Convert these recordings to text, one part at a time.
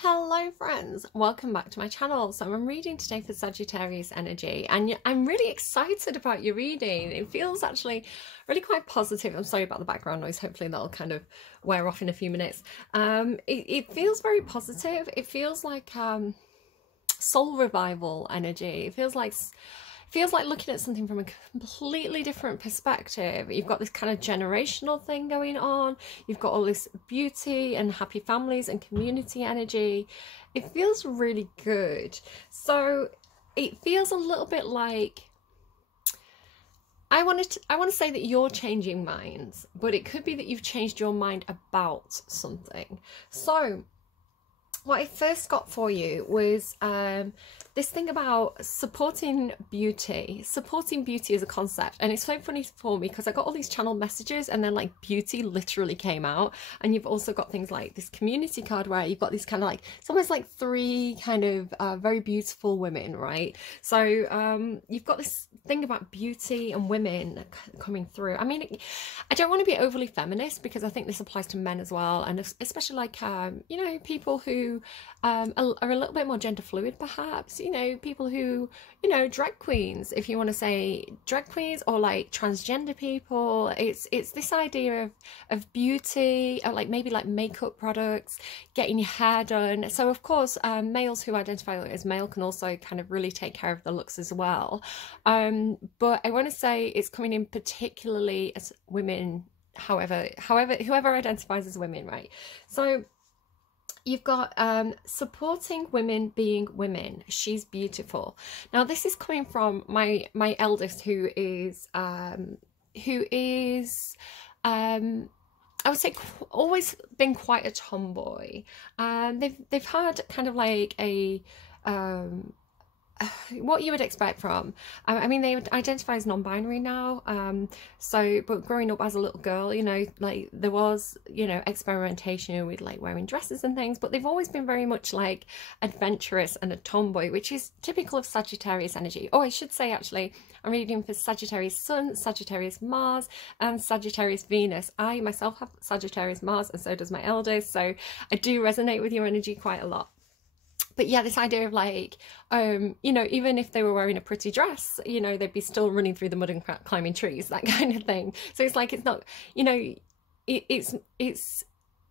Hello friends, welcome back to my channel. So I'm reading today for Sagittarius energy and I'm really excited about your reading. It feels actually really quite positive. I'm sorry about the background noise, hopefully that'll kind of wear off in a few minutes. It feels very positive. It feels like soul revival energy. It feels like looking at something from a completely different perspective. You've got this kind of generational thing going on. You've got all this beauty and happy families and community energy. It feels really good. So it feels a little bit like I want to say that you're changing minds, but it could be that you've changed your mind about something. So what I first got for you was this thing about supporting beauty as a concept. And it's so funny for me because I got all these channel messages and then like beauty literally came out. And you've also got things like this community card where you've got these kind of like, it's almost like three kind of very beautiful women, right? So you've got this thing about beauty and women coming through. I mean, I don't want to be overly feminist because I think this applies to men as well. And especially like, you know, people who are a little bit more gender fluid perhaps, you know, people who, you know, drag queens, if you want to say drag queens, or like transgender people. It's this idea of beauty, or like maybe like makeup products, getting your hair done. So of course males who identify as male can also kind of really take care of the looks as well, but I want to say it's coming in particularly as women, whoever identifies as women, right? So you've got supporting women being women. She's beautiful. Now this is coming from my eldest, who is I would say always been quite a tomboy. They've had kind of like a what you would expect from, I mean, they would identify as non-binary now, so but growing up as a little girl, you know, like there was, you know, experimentation with like wearing dresses and things, but they've always been very much like adventurous and a tomboy, which is typical of Sagittarius energy. Oh, I should say actually I'm reading for Sagittarius Sun, Sagittarius Mars and Sagittarius Venus. I myself have Sagittarius Mars and so does my eldest, so I do resonate with your energy quite a lot. But yeah, this idea of like, you know, even if they were wearing a pretty dress, you know, they'd be still running through the mud and climbing trees, that kind of thing. So it's like, it's not, you know, it's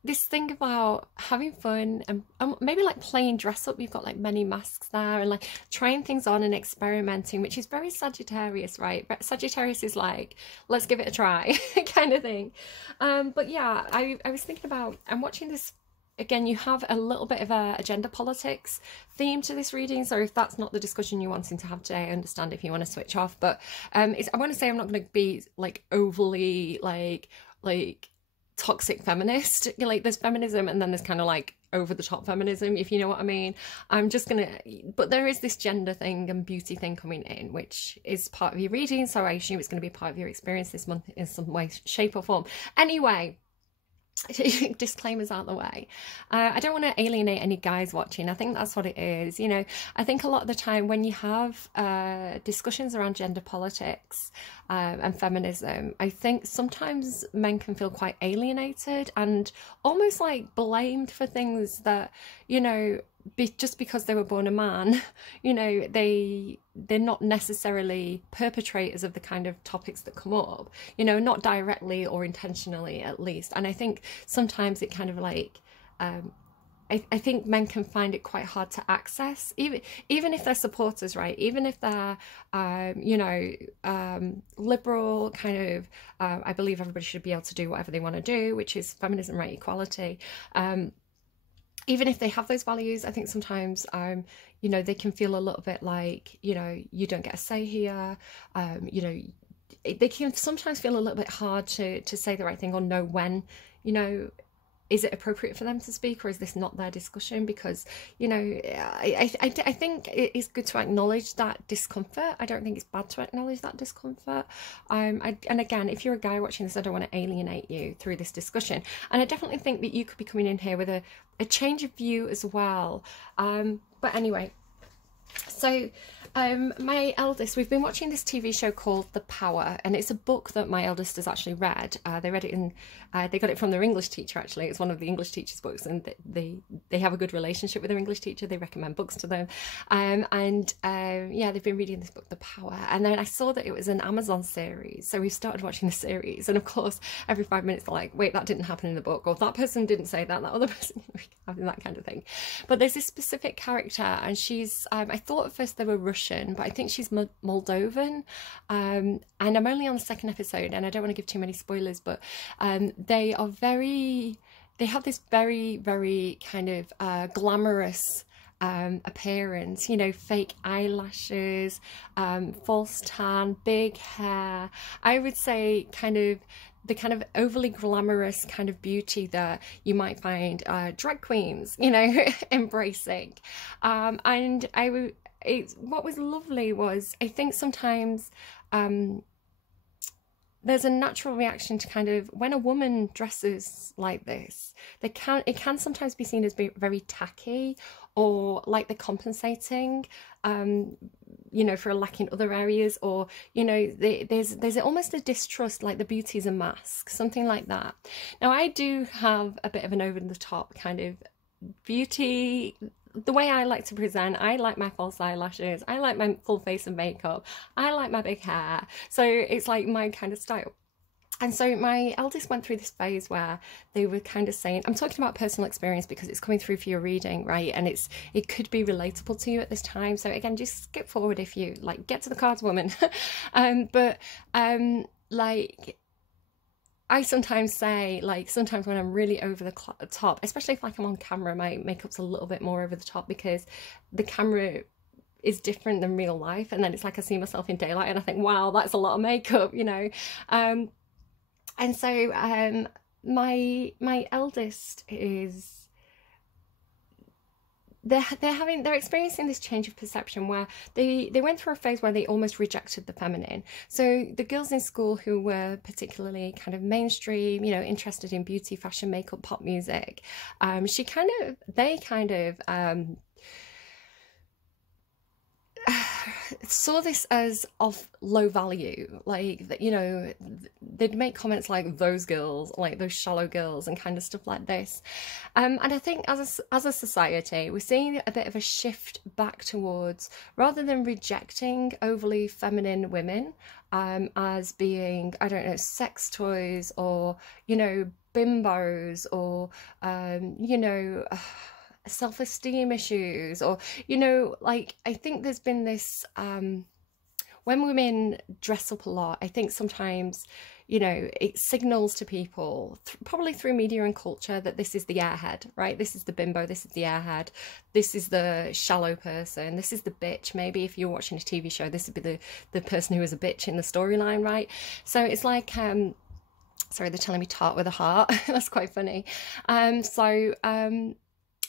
this thing about having fun and maybe like playing dress up. You've got like many masks there and like trying things on and experimenting, which is very Sagittarius, right? But Sagittarius is like, let's give it a try kind of thing. But yeah, I was thinking about, I'm watching this. Again, you have a little bit of a gender politics theme to this reading, so if that's not the discussion you're wanting to have today, I understand if you want to switch off. But I want to say I'm not going to be like overly like toxic feminist. You know, like there's feminism and then there's kind of like over the top feminism, if you know what I mean. I'm just gonna, but there is this gender thing and beauty thing coming in, which is part of your reading, so I assume it's going to be part of your experience this month in some way, shape or form. Anyway, disclaimers out the way. I don't want to alienate any guys watching. I think that's what it is. You know, I think a lot of the time when you have discussions around gender politics and feminism, I think sometimes men can feel quite alienated and almost like blamed for things that, you know, just because they were born a man, you know, they're not necessarily perpetrators of the kind of topics that come up, you know, not directly or intentionally at least. And I think sometimes it kind of like, I think men can find it quite hard to access, even if they're supporters, right? Even if they're, you know, liberal kind of, I believe everybody should be able to do whatever they want to do, which is feminism, right, equality. Even if they have those values, I think sometimes, you know, they can feel a little bit like, you know, you don't get a say here. You know, they can sometimes feel a little bit hard to say the right thing or know when, you know, is it appropriate for them to speak or is this not their discussion? Because, you know, I think it is good to acknowledge that discomfort. I don't think it's bad to acknowledge that discomfort. And again, if you're a guy watching this, I don't want to alienate you through this discussion. And I definitely think that you could be coming in here with a change of view as well. But anyway, so My eldest, we've been watching this TV show called The Power, and it's a book that my eldest has actually read. They read it in, they got it from their English teacher, actually. It's one of the English teacher's books, and they have a good relationship with their English teacher. They recommend books to them. Yeah, they've been reading this book, The Power. And then I saw that it was an Amazon series, so we started watching the series. And of course, every 5 minutes, they're like, wait, that didn't happen in the book, or that person didn't say that, that other person, having that kind of thing. But there's this specific character, and she's, I thought at first they were Russian, but I think she's Moldovan, and I'm only on the second episode, and I don't want to give too many spoilers, but they have this very, very kind of glamorous appearance, you know, fake eyelashes, false tan, big hair. I would say the kind of overly glamorous kind of beauty that you might find drag queens, you know, embracing. And what was lovely was, I think sometimes there's a natural reaction to kind of, when a woman dresses like this, it can sometimes be seen as being very tacky, or like they're compensating, you know, for a lack in other areas, or, you know, there's almost a distrust, like the beauty's a mask, something like that. Now, I do have a bit of an over-the-top kind of beauty. The way I like to present, I like my false eyelashes, I like my full face of makeup, I like my big hair, so it's like my kind of style. And so my eldest went through this phase where they were kind of saying, I'm talking about personal experience because it's coming through for your reading, right? And it could be relatable to you at this time. So again, just skip forward if you like, get to the cards, woman. Like, I sometimes say, like, sometimes when I'm really over the top, especially if like I'm on camera, my makeup's a little bit more over the top because the camera is different than real life. And then it's like I see myself in daylight and I think, wow, that's a lot of makeup, you know. And so my eldest is, they're experiencing this change of perception where they went through a phase where they almost rejected the feminine. So the girls in school who were particularly kind of mainstream, you know, interested in beauty, fashion, makeup, pop music, they kind of saw this as of low value, like, you know, they'd make comments like those girls, like those shallow girls, and kind of stuff like this. And I think as a society, we're seeing a bit of a shift back towards, rather than rejecting overly feminine women as being, I don't know, sex toys, or, you know, bimbos, or you know, self-esteem issues, or, you know, like, I think there's been this when women dress up a lot, I think sometimes, you know, it signals to people, probably through media and culture, that this is the airhead, right? This is the bimbo, this is the airhead, this is the shallow person, this is the bitch. Maybe if you're watching a TV show, this would be the person who is a bitch in the storyline, right? So it's like, sorry, they're telling me tart with a heart. That's quite funny.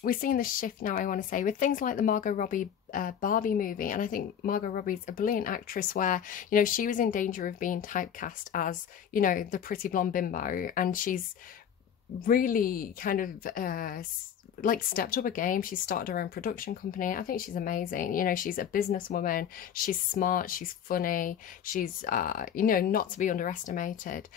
We're seeing this shift now, I want to say, with things like the Margot Robbie Barbie movie. And I think Margot Robbie's a brilliant actress where, you know, she was in danger of being typecast as, you know, the pretty blonde bimbo. And she's really kind of like stepped up a game. She started her own production company. I think she's amazing. You know, she's a businesswoman. She's smart. She's funny. She's, you know, not to be underestimated.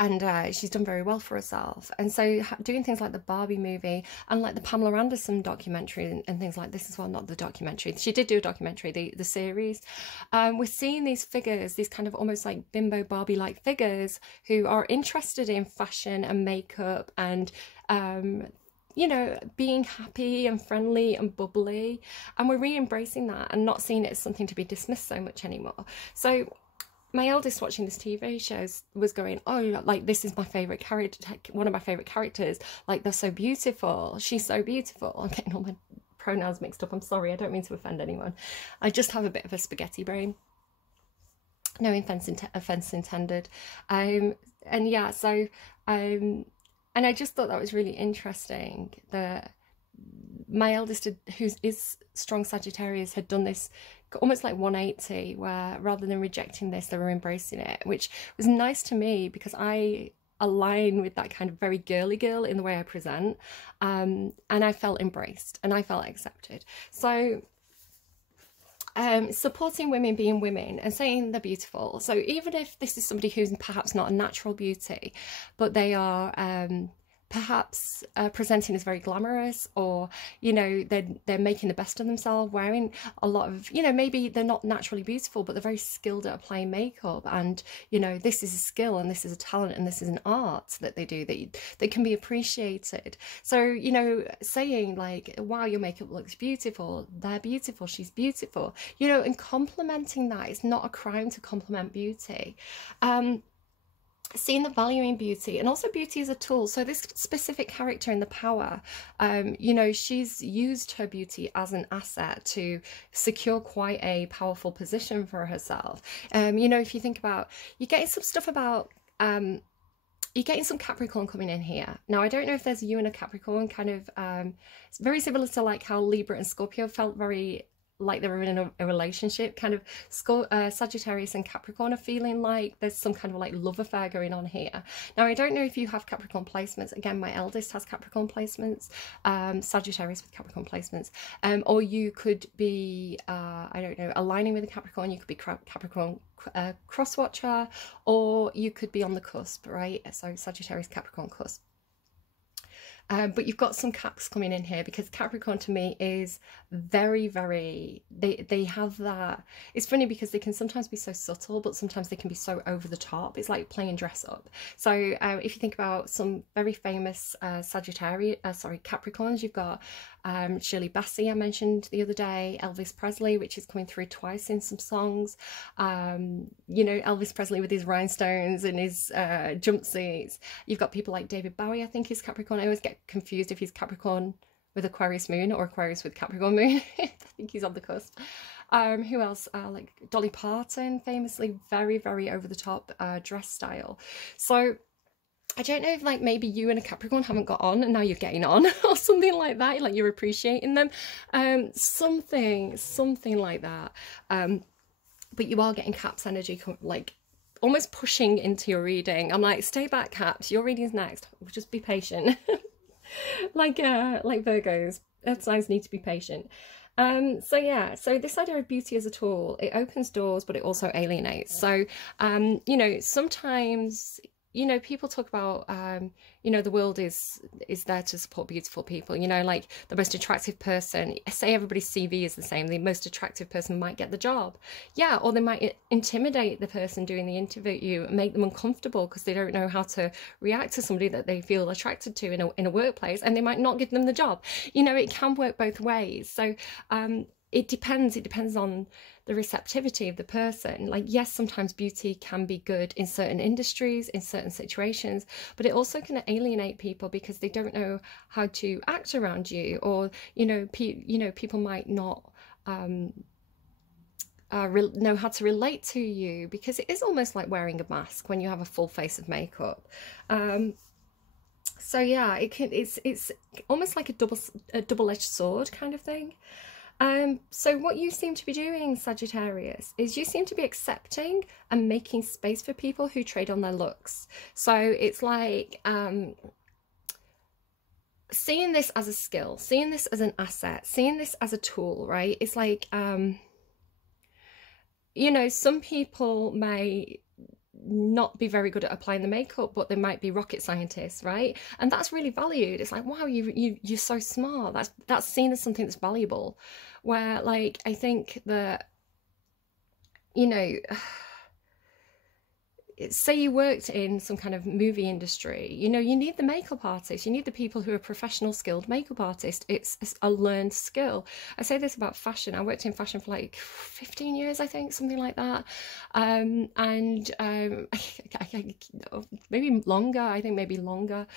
And she's done very well for herself. And so doing things like the Barbie movie and like the Pamela Anderson documentary and things like this as well, not the documentary. She did do a documentary, the series. We're seeing these figures, these kind of almost like bimbo Barbie-like figures who are interested in fashion and makeup and, you know, being happy and friendly and bubbly. And we're re-embracing that and not seeing it as something to be dismissed so much anymore. So my eldest watching this TV shows was going, oh, like, this is my favourite character, one of my favourite characters, like, they're so beautiful, she's so beautiful. I'm getting all my pronouns mixed up, I'm sorry, I don't mean to offend anyone. I just have a bit of a spaghetti brain. No offence intended. And yeah, so, and I just thought that was really interesting that my eldest, who is strong Sagittarius, had done this almost like 180, where rather than rejecting this, they were embracing it, which was nice to me because I align with that kind of very girly girl in the way I present, and I felt embraced and I felt accepted. So supporting women being women and saying they're beautiful. So even if this is somebody who's perhaps not a natural beauty, but they are perhaps presenting as very glamorous, or you know, they're making the best of themselves, wearing a lot of, you know, maybe they're not naturally beautiful, but they're very skilled at applying makeup, and you know, this is a skill and this is a talent and this is an art that they do that can be appreciated. So you know, saying like, wow, your makeup looks beautiful, they're beautiful, she's beautiful, you know, and complimenting that. It's not a crime to compliment beauty. Seeing the value in beauty, and also beauty as a tool. So this specific character in The Power, you know, she's used her beauty as an asset to secure quite a powerful position for herself. You know, if you think about, you're getting some stuff about, you're getting some Capricorn coming in here. Now, I don't know if there's you and a Capricorn, kind of, it's very similar to like how Libra and Scorpio felt very like they were in a relationship. Kind of Sagittarius and Capricorn are feeling like there's some kind of like love affair going on here. Now, I don't know if you have Capricorn placements. Again, my eldest has Capricorn placements, Sagittarius with Capricorn placements, or you could be, I don't know, aligning with a Capricorn. You could be Capricorn cross-watcher, or you could be on the cusp, right? So Sagittarius, Capricorn cusp. But you've got some Caps coming in here, because Capricorn to me is very, very, they have that, it's funny because they can sometimes be so subtle, but sometimes they can be so over the top. It's like playing dress up. So if you think about some very famous Capricorns, you've got Shirley Bassey, I mentioned the other day, Elvis Presley, which is coming through twice in some songs. You know, Elvis Presley with his rhinestones and his jumpsuits. You've got people like David Bowie, I think is Capricorn. I always get confused if he's Capricorn with Aquarius moon or Aquarius with Capricorn moon. I think he's on the cusp. Who else? Like Dolly Parton, famously very, very over the top dress style. So I don't know if like maybe you and a Capricorn haven't got on and now you're getting on or something like that, like you're appreciating them, something like that. But you are getting Caps energy, like almost pushing into your reading. I'm like, stay back, Caps, your reading's next, just be patient. like Virgos, earth signs need to be patient. So yeah, so this idea of beauty as a tool, it opens doors, but it also alienates. So, you know, sometimes, you know, people talk about, you know, the world is there to support beautiful people, you know, like the most attractive person, say everybody's CV is the same, the most attractive person might get the job. Yeah, or they might intimidate the person doing the interview and make them uncomfortable because they don't know how to react to somebody that they feel attracted to in a workplace, and they might not give them the job. You know, it can work both ways. So it depends on the receptivity of the person. Like, yes, sometimes beauty can be good in certain industries, in certain situations, but it also can alienate people because they don't know how to act around you, or you know, people might not know how to relate to you, because it is almost like wearing a mask when you have a full face of makeup. So yeah, it's almost like a double-edged sword kind of thing. So what you seem to be doing, Sagittarius, is you seem to be accepting and making space for people who trade on their looks. So it's like seeing this as a skill, seeing this as an asset, seeing this as a tool, right? It's like, you know, some people may not be very good at applying the makeup, but they might be rocket scientists, right? And that's really valued. It's like, wow, you're so smart. That's seen as something that's valuable. Where like, I think that, you know, say you worked in some kind of movie industry, you know, you need the makeup artists, you need the people who are professional skilled makeup artists. It's a learned skill. I say this about fashion. I worked in fashion for like 15 years, I think, something like that. Maybe longer, I think maybe longer.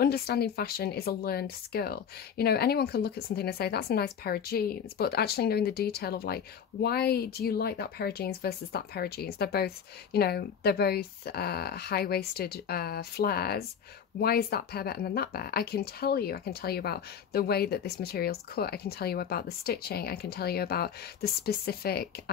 Understanding fashion is a learned skill. You know, anyone can look at something and say, that's a nice pair of jeans, but actually knowing the detail of like, why do you like that pair of jeans versus that pair of jeans? They're both, you know, they're both high-waisted flares. why is that pair better than that pair? I can tell you about the way that this material's cut. I can tell you about the stitching. I can tell you about the specific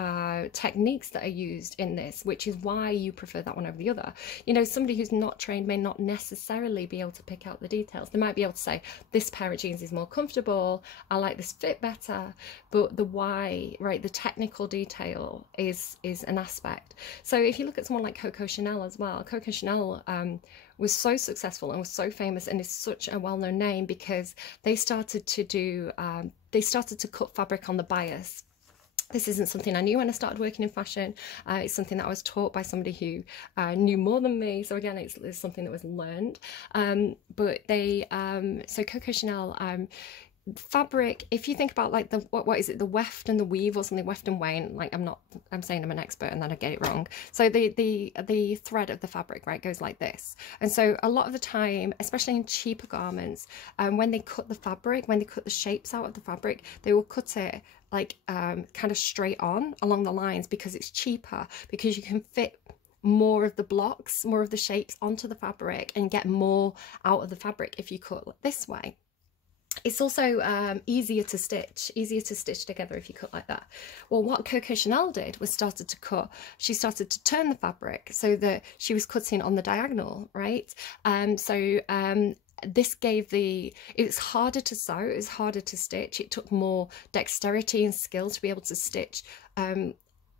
techniques that are used in this, which is why you prefer that one over the other. You know, somebody who's not trained may not necessarily be able to pick out the details. They might be able to say, this pair of jeans is more comfortable, I like this fit better, but the why, right, the technical detail is an aspect. So if you look at someone like Coco Chanel as well, Coco Chanel was so successful and was so famous and is such a well-known name because they started to do, they started to cut fabric on the bias. This isn't something I knew when I started working in fashion. It's something that I was taught by somebody who knew more than me. So again, it's something that was learned. But they, so Coco Chanel, fabric, if you think about like the what is it, the weft and the weave or something, weft and wane, like I'm saying I'm an expert and then I get it wrong. So the thread of the fabric, right, goes like this. And so a lot of the time, especially in cheaper garments, when they cut the fabric, when they cut the shapes out of the fabric, they will cut it like kind of straight on along the lines, because it's cheaper, because you can fit more of the blocks, more of the shapes onto the fabric and get more out of the fabric if you cut this way. It's also easier to stitch together if you cut like that. Well, what Coco Chanel did was she started to turn the fabric so that she was cutting on the diagonal, right? This gave it's harder to sew, it was harder to stitch, it took more dexterity and skill to be able to stitch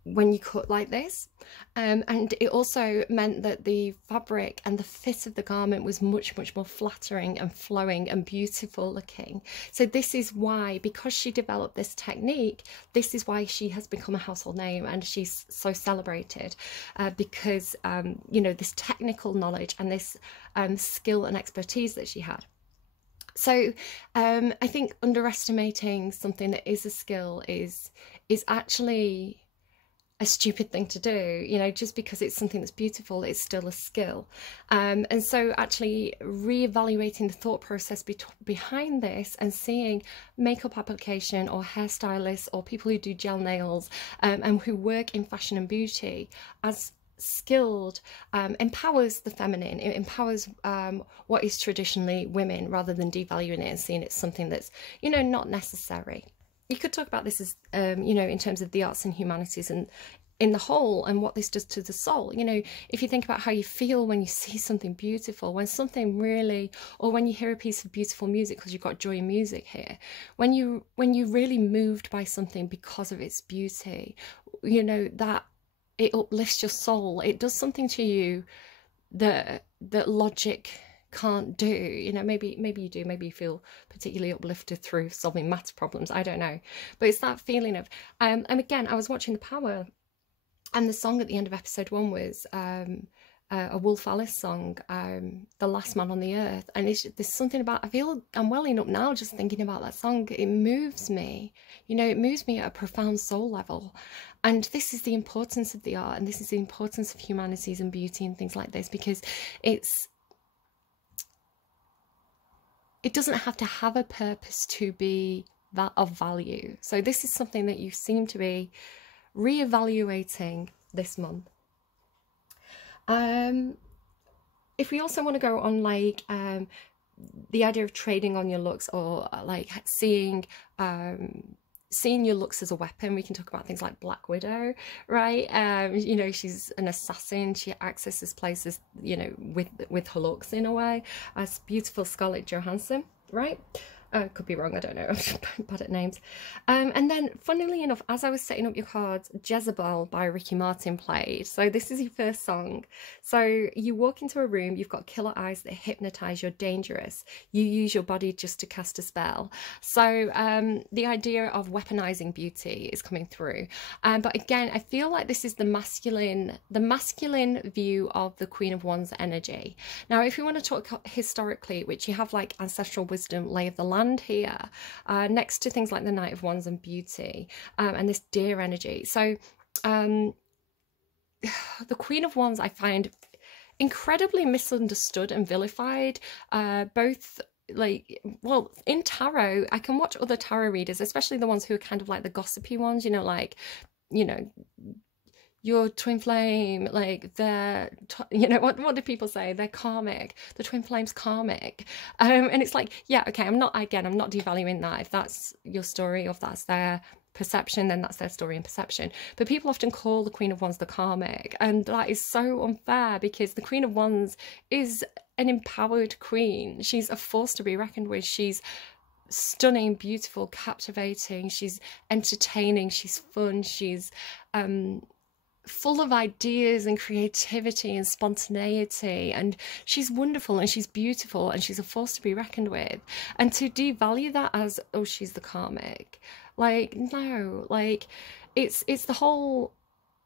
when you cut like this, and it also meant that the fabric and the fit of the garment was much more flattering and flowing and beautiful looking. So this is why, because she developed this technique, this is why she has become a household name and she's so celebrated, because you know, this technical knowledge and this skill and expertise that she had. So I think underestimating something that is a skill is actually a stupid thing to do. You know, just because it's something that's beautiful, it's still a skill. And so actually re-evaluating the thought process behind this and seeing makeup application or hairstylists or people who do gel nails and who work in fashion and beauty as skilled empowers the feminine. It empowers what is traditionally women, rather than devaluing it and seeing it's something that's, you know, not necessary. You could talk about this as, you know, in terms of the arts and humanities and in the whole, and what this does to the soul. You know, if you think about how you feel when you see something beautiful, when something really, or when you hear a piece of beautiful music, because you've got joy in music here, when you're really moved by something because of its beauty, you know, that it uplifts your soul. It does something to you that logic can't do. You know, maybe you do, maybe you feel particularly uplifted through solving maths problems, I don't know, but it's that feeling of and again, I was watching The Power, and the song at the end of episode 1 was a Wolf Alice song, The Last Man on the Earth, and there's something about, I feel I'm welling up now just thinking about that song. It moves me, you know, it moves me at a profound soul level. And this is the importance of the art, and this is the importance of humanities and beauty and things like this, because it doesn't have to have a purpose to be that of value. So this is something that you seem to be re-evaluating this month. If we also want to go on like the idea of trading on your looks, or like seeing your looks as a weapon, we can talk about things like Black Widow, right? You know, she's an assassin, she accesses places, you know, with her looks in a way, as beautiful Scarlett Johansson, right? Could be wrong, I don't know, I'm bad at names. And then, funnily enough, as I was setting up your cards, Jezebel by Ricky Martin played. So this is your first song. So you walk into a room, you've got killer eyes that hypnotize, you're dangerous. You use your body just to cast a spell. So the idea of weaponizing beauty is coming through. But again, I feel like this is the masculine view of the Queen of Wands energy. Now, if you want to talk historically, which you have like ancestral wisdom, lay of the land here, next to things like the Knight of Wands and beauty, and this deer energy. So the Queen of Wands I find incredibly misunderstood and vilified, both like, well, in tarot, I can watch other tarot readers, especially the ones who are kind of like the gossipy ones, you know, like, you know, your twin flame, like they're, you know, what do people say? They're karmic. The twin flame's karmic. And it's like, yeah, okay, I'm not devaluing that. If that's your story or if that's their perception, then that's their story and perception. But people often call the Queen of Wands the karmic, and that is so unfair, because the Queen of Wands is an empowered queen. She's a force to be reckoned with. She's stunning, beautiful, captivating. She's entertaining. She's fun. She's full of ideas and creativity and spontaneity, and she's wonderful and she's beautiful and she's a force to be reckoned with. And to devalue that as, oh, she's the karmic, like, no, like it's the whole,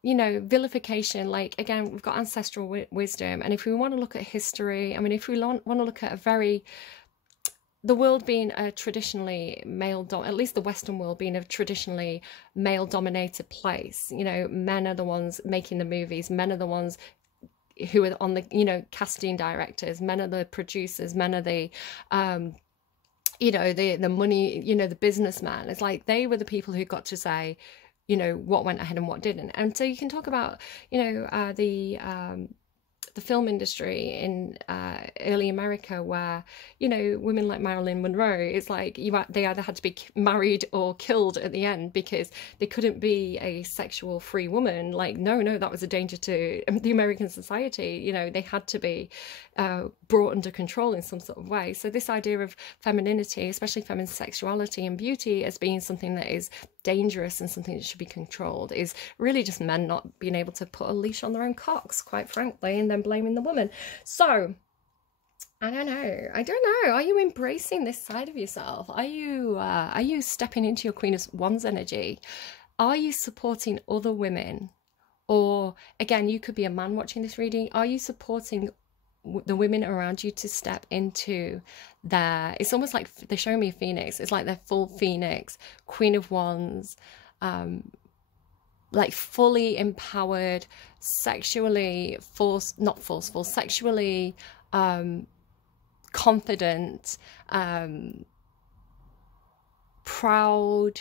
you know, vilification. Like, again, we've got ancestral wisdom, and if we want to look at history, I mean, if we want to look at the world being a traditionally at least the Western world being a traditionally male-dominated place, you know, men are the ones making the movies, men are the ones who are on the, you know, casting directors, men are the producers, men are the, you know, the money, you know, the businessman. It's like they were the people who got to say, you know, what went ahead and what didn't. And so you can talk about, you know, the film industry in early America, where, you know, women like Marilyn Monroe, it's like they either had to be married or killed at the end, because they couldn't be a sexual free woman. Like, no, that was a danger to the American society. You know, they had to be brought under control in some sort of way. So this idea of femininity, especially feminine sexuality and beauty, as being something that is dangerous and something that should be controlled, is really just men not being able to put a leash on their own cocks, quite frankly, and then blaming the woman. So I don't know. Are you embracing this side of yourself? Are you stepping into your Queen of Wands energy? Are you supporting other women? Or again, you could be a man watching this reading. Are you supporting the women around you to step into their, it's almost like they're showing me a phoenix. It's like they're full phoenix, Queen of Wands, like fully empowered, sexually not forceful, sexually confident, proud,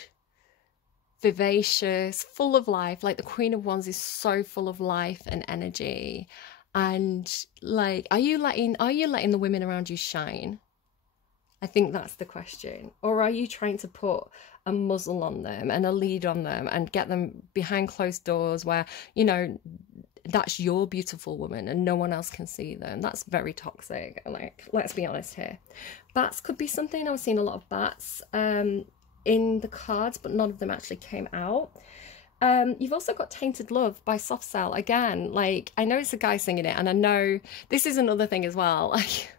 vivacious, full of life. Like the Queen of Wands is so full of life and energy. And like, are you letting the women around you shine? I think that's the question. Or are you trying to put a muzzle on them and a lead on them and get them behind closed doors where, you know, that's your beautiful woman and no one else can see them? That's very toxic. Like, let's be honest here. Bats could be something. I was seeing a lot of bats in the cards, but none of them actually came out. You've also got Tainted Love by Soft Cell. Again, like, I know it's a guy singing it, and I know this is another thing as well. Like,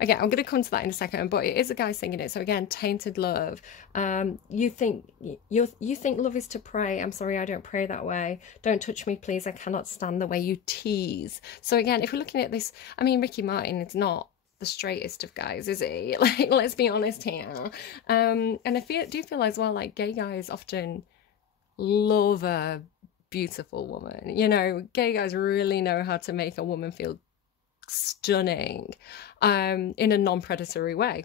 again, I'm going to come to that in a second, but it is a guy singing it. So again, Tainted Love. You think love is to pray. I'm sorry, I don't pray that way. Don't touch me, please. I cannot stand the way you tease. So again, if we're looking at this, I mean, Ricky Martin is not the straightest of guys, is he? Like, let's be honest here. And I do feel as well, like, gay guys often love a beautiful woman. You know, gay guys really know how to make a woman feel stunning in a non-predatory way.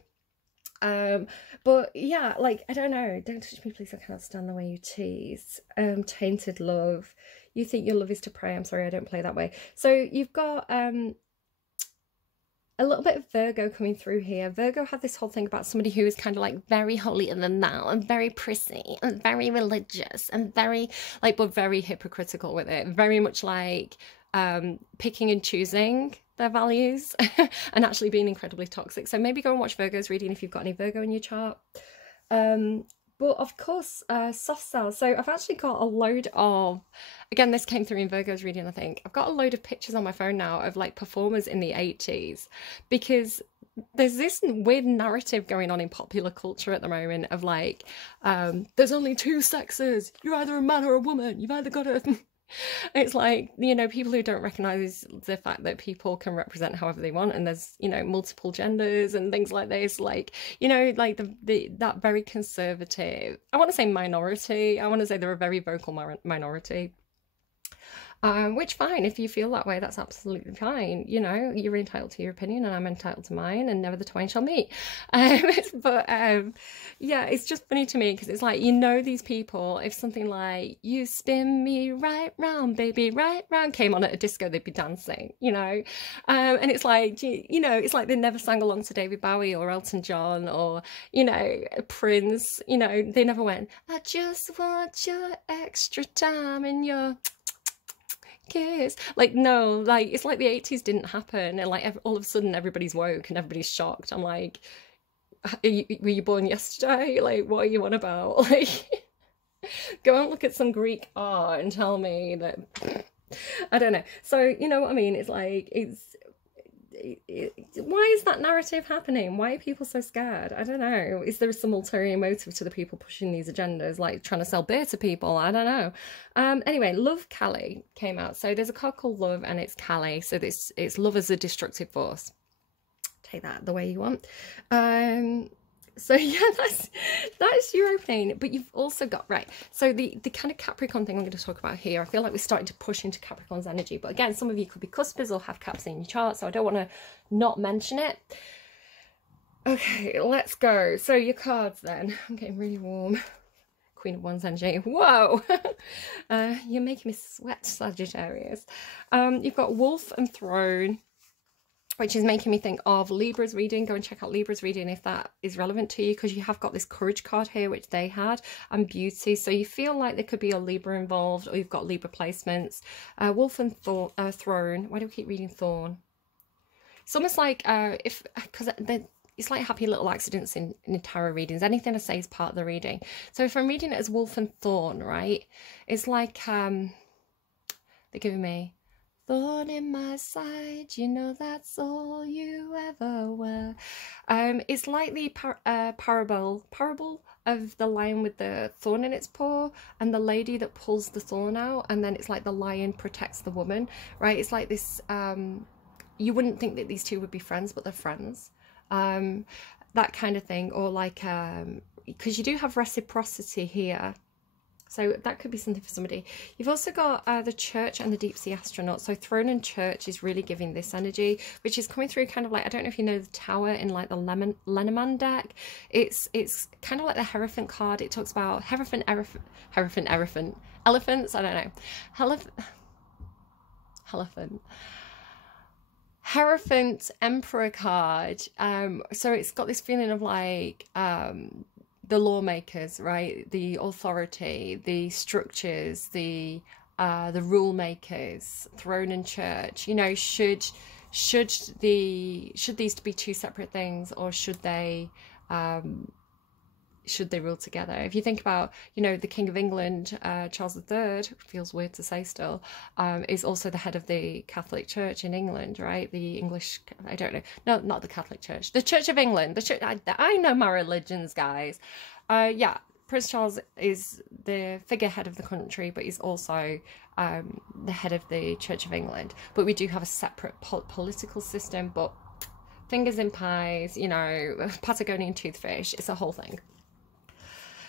But yeah, like, I don't know, don't touch me, please, I can't stand the way you tease. Tainted Love. You think your love is to pray. I'm sorry, I don't play that way. So you've got a little bit of Virgo coming through here. Virgo had this whole thing about somebody who is kind of like very holier than thou and very prissy and very religious and very, like, but very hypocritical with it. Very much like picking and choosing their values and actually being incredibly toxic. So maybe go and watch Virgo's reading if you've got any Virgo in your chart. But of course, Soft Cell. So I've actually got a load of, again, this came through in Virgo's reading, I think. I've got a load of pictures on my phone now of like performers in the 80s, because there's this weird narrative going on in popular culture at the moment of like, there's only two sexes. You're either a man or a woman. You've either got to... It's like, you know, people who don't recognize the fact that people can represent however they want, and there's, you know, multiple genders and things like this, like, you know, like that very conservative, I want to say minority, I want to say they're a very vocal minority, Which fine, if you feel that way, that's absolutely fine. You know, you're entitled to your opinion and I'm entitled to mine, and never the twain shall meet. Yeah, it's just funny to me because it's like, you know, these people, if something like "you spin me right round, baby, right round" came on at a disco, they'd be dancing, you know. And it's like, you know, it's like they never sang along to David Bowie or Elton John or, you know, Prince. You know, they never went, "I just want your extra time and your kiss." Like, no, like, it's like the 80s didn't happen, and like all of a sudden everybody's woke and everybody's shocked. I'm like, were you born yesterday? Like, what are you on about? Like, go and look at some Greek art and tell me that. I don't know. So, you know what I mean? It's like, why is that narrative happening? Why are people so scared? I don't know. Is there some ulterior motive to the people pushing these agendas, like trying to sell beer to people? I don't know. Anyway, Love Kali came out. So there's a card called Love, and it's Kali. So it's love as a destructive force. Take that the way you want. So yeah, that's your opening. But you've also got, right, so the kind of Capricorn thing I'm going to talk about here, I feel like we're starting to push into Capricorn's energy. But again, some of you could be cuspers or have Caps in your chart, so I don't want to not mention it. Okay, let's go. So your cards then. I'm getting really warm. Queen of Wands energy. Whoa! You're making me sweat, Sagittarius. You've got Wolf and Throne, which is making me think of Libra's reading. Go and check out Libra's reading if that is relevant to you, because you have got this Courage card here, which they had, and Beauty. So you feel like there could be a Libra involved, or you've got Libra placements. Wolf and Throne. Why do we keep reading Thorn? It's almost like, because it's like happy little accidents in tarot readings. Anything I say is part of the reading. So if I'm reading it as Wolf and Thorn, right, it's like, they're giving me, "Thorn in my side, you know that's all you ever were." It's like the parable of the lion with the thorn in its paw and the lady that pulls the thorn out, and then it's like the lion protects the woman, right? It's like this, you wouldn't think that these two would be friends, but they're friends. That kind of thing. Or like, because you do have reciprocity here. So that could be something for somebody. You've also got the Church and the Deep Sea Astronaut. So Throne and Church is really giving this energy, which is coming through kind of like, I don't know if you know the Tower in like the Lenormand deck. It's kind of like the Hierophant card. It talks about elephants. I don't know. Hierophant Emperor card. So it's got this feeling of like, the lawmakers, right? The authority, the structures, the rule makers, Throne and Church. You know, should these be two separate things, or should they rule together? If you think about, you know, the King of England, Charles III, feels weird to say still, is also the head of the Catholic Church in England, right? The English, I don't know, no, not the Catholic Church, the Church of England. The Church, I know my religions, guys. Yeah, Prince Charles is the figurehead of the country, but he's also the head of the Church of England. But we do have a separate political system, but fingers in pies, you know, Patagonian toothfish, it's a whole thing.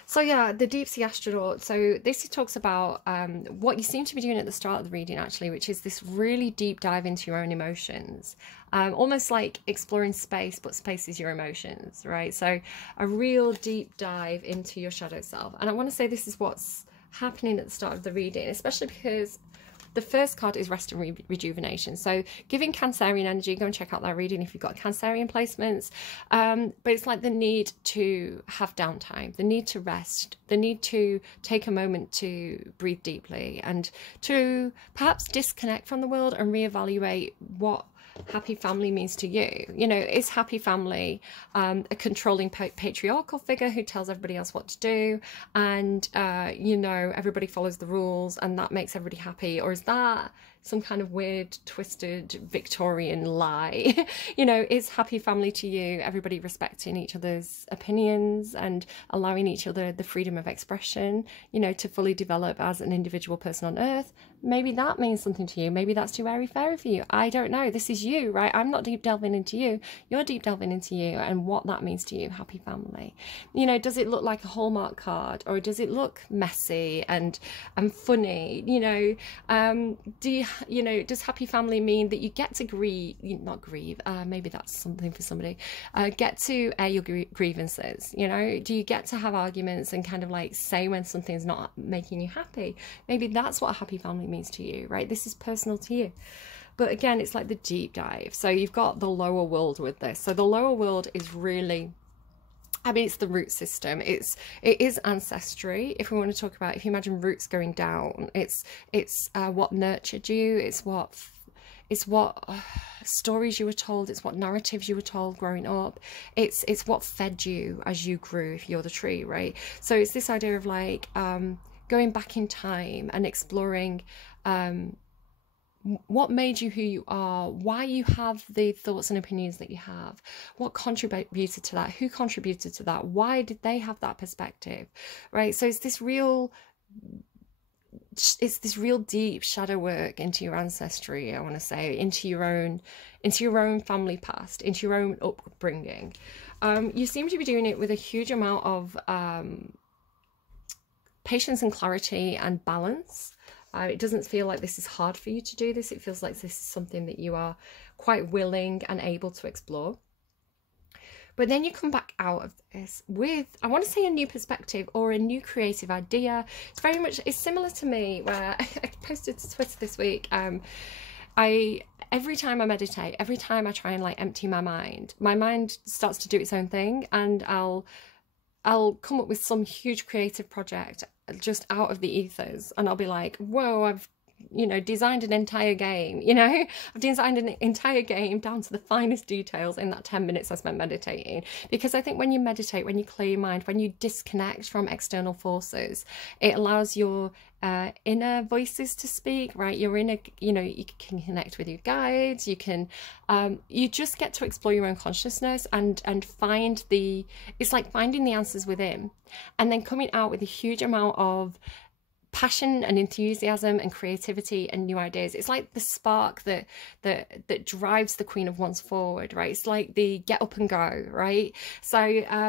So yeah, the Deep Sea Astronaut. So this talks about what you seem to be doing at the start of the reading, actually, which is this really deep dive into your own emotions. Almost like exploring space, but space is your emotions, right? So a real deep dive into your shadow self. And I want to say this is what's happening at the start of the reading, especially because the first card is Rest and Rejuvenation. So giving Cancerian energy, go and check out that reading if you've got Cancerian placements. But it's like the need to have downtime, the need to rest, the need to take a moment to breathe deeply and to perhaps disconnect from the world and reevaluate what happy family means to you. You know, is happy family a controlling patriarchal figure who tells everybody else what to do, and you know, everybody follows the rules and that makes everybody happy? Or is that some kind of weird, twisted, Victorian lie. You know, is happy family to you everybody respecting each other's opinions and allowing each other the freedom of expression, you know, to fully develop as an individual person on earth? Maybe that means something to you. Maybe that's too airy-fairy for you. I don't know. This is you, right? I'm not deep delving into you. You're deep delving into you and what that means to you, happy family. You know, does it look like a Hallmark card, or does it look messy and funny? You know, you know, does happy family mean that you get to not grieve, maybe that's something for somebody, get to air your grievances? You know, do you get to have arguments and kind of like say when something's not making you happy? Maybe that's what a happy family means to you, right? This is personal to you. But again, it's like the deep dive. So you've got the lower world with this. So the lower world is really, I mean, it's the root system. It is ancestry. If we want to talk about, if you imagine roots going down, it's what nurtured you. It's what stories you were told. It's what narratives you were told growing up. It's what fed you as you grew, if you're the tree, right? So it's this idea of like going back in time and exploring what made you who you are, why you have the thoughts and opinions that you have, what contributed to that, who contributed to that, why did they have that perspective, right? So it's this real deep shadow work into your ancestry, I want to say, into your own family past, into your own upbringing. You seem to be doing it with a huge amount of patience and clarity and balance. It doesn't feel like this is hard for you to do this. It feels like this is something that you are quite willing and able to explore. But then you come back out of this with, I want to say, a new perspective or a new creative idea. It's very much, it's similar to me, where I posted to Twitter this week. Every time I meditate, every time I try and like empty my mind starts to do its own thing, and I'll come up with some huge creative project just out of the ethers, and I'll be like, whoa, I've, you know, designed an entire game, you know, I've designed an entire game down to the finest details in that 10 minutes I spent meditating. Because I think when you meditate, when you clear your mind, when you disconnect from external forces, it allows your inner voices to speak, right? Your inner, you know, you can connect with your guides, you can you just get to explore your own consciousness and find it's like finding the answers within, and then coming out with a huge amount of passion and enthusiasm and creativity and new ideas. It's like the spark that drives the Queen of Wands forward, right? It's like the get up and go, right? So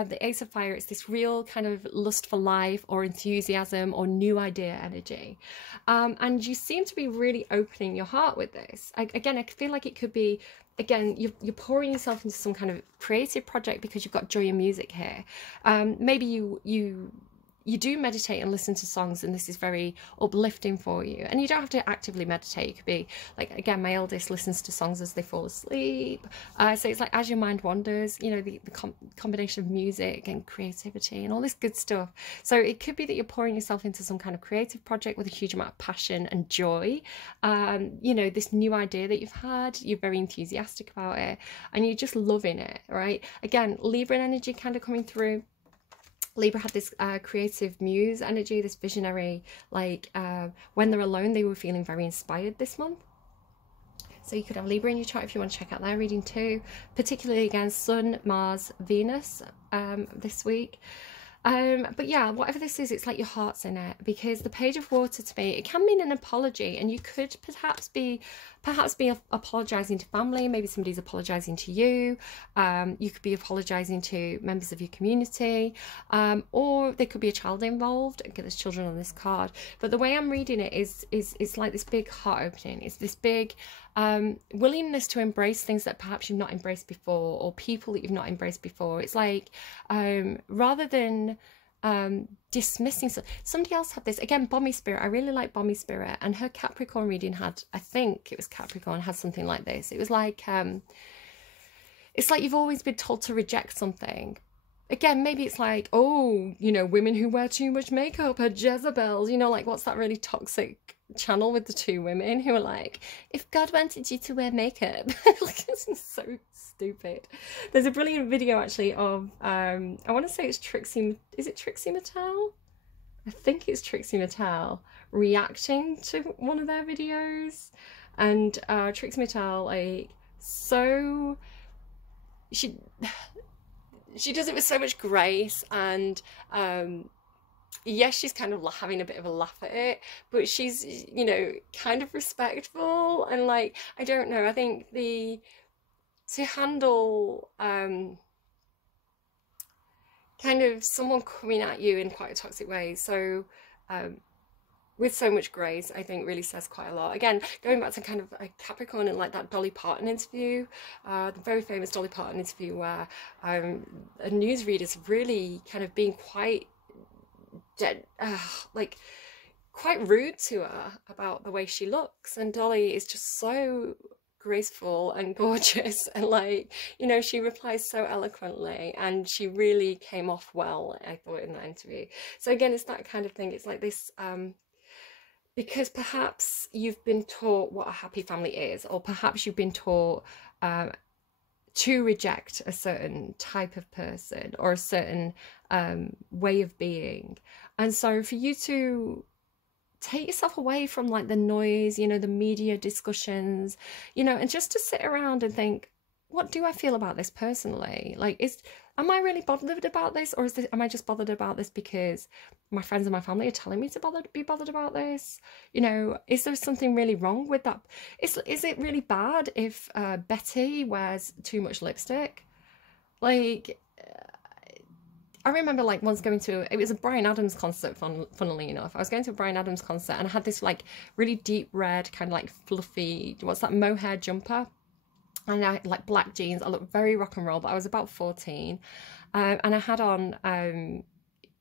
the Ace of Fire, it's this real kind of lust for life or enthusiasm or new idea energy, and you seem to be really opening your heart with this. Again, I feel like it could be, again, you're pouring yourself into some kind of creative project because you've got joy in music here. Maybe you do meditate and listen to songs, and this is very uplifting for you. And you don't have to actively meditate. You could be like, again, my eldest listens to songs as they fall asleep. So it's like as your mind wanders, you know, the combination of music and creativity and all this good stuff. So it could be that you're pouring yourself into some kind of creative project with a huge amount of passion and joy. You know, this new idea that you've had, you're very enthusiastic about it, and you're just loving it, right? Again, Libra energy kind of coming through. Libra had this creative muse energy, this visionary, like when they're alone, they were feeling very inspired this month. So you could have Libra in your chart if you want to check out their reading too, particularly against Sun, Mars, Venus this week. But yeah, whatever this is, it's like your heart's in it, because the Page of Water to me, it can mean an apology, and you could perhaps be apologizing to family. Maybe somebody's apologizing to you. You could be apologizing to members of your community, or there could be a child involved. Okay, there's children on this card, but the way I'm reading it is it's like this big heart opening. It's this big willingness to embrace things that perhaps you've not embraced before, or people that you've not embraced before. It's like rather than dismissing somebody else had this, again, Bommy Spirit. I really like Bommy Spirit, and her Capricorn reading had, I think it was Capricorn, had something like this. It was like it's like you've always been told to reject something. Again, maybe it's like, oh, you know, women who wear too much makeup are Jezebels, you know, like what's that really toxic channel with the two women who are like, if God wanted you to wear makeup. Like, this is so stupid. There's a brilliant video actually of I want to say it's Trixie, is it Trixie Mattel? I think it's Trixie Mattel reacting to one of their videos. And Trixie Mattel, like, so she does it with so much grace, and yes, she's kind of having a bit of a laugh at it, but she's, you know, kind of respectful, and like, I don't know, I think to handle kind of someone coming at you in quite a toxic way, so with so much grace, I think really says quite a lot. Again, going back to kind of a Capricorn and like that Dolly Parton interview, the very famous Dolly Parton interview where a newsreader's really kind of being quite like quite rude to her about the way she looks, and Dolly is just so graceful and gorgeous, and like, you know, she replies so eloquently, and she really came off well, I thought, in that interview. So again, it's that kind of thing. It's like this because perhaps you've been taught what a happy family is, or perhaps you've been taught to reject a certain type of person or a certain way of being. And so for you to take yourself away from like the noise, you know, the media discussions, you know, and just to sit around and think, what do I feel about this personally? Like, am I really bothered about this, or am I just bothered about this because my friends and my family are telling me to be bothered about this? You know, is there something really wrong with that? Is it really bad if Betty wears too much lipstick? Like, I remember like once going to, it was a Bryan Adams concert, funnily enough. I was going to a Bryan Adams concert, and I had this like really deep red kind of like fluffy, what's that, mohair jumper. And I had like black jeans. I looked very rock and roll, but I was about 14. And I had on,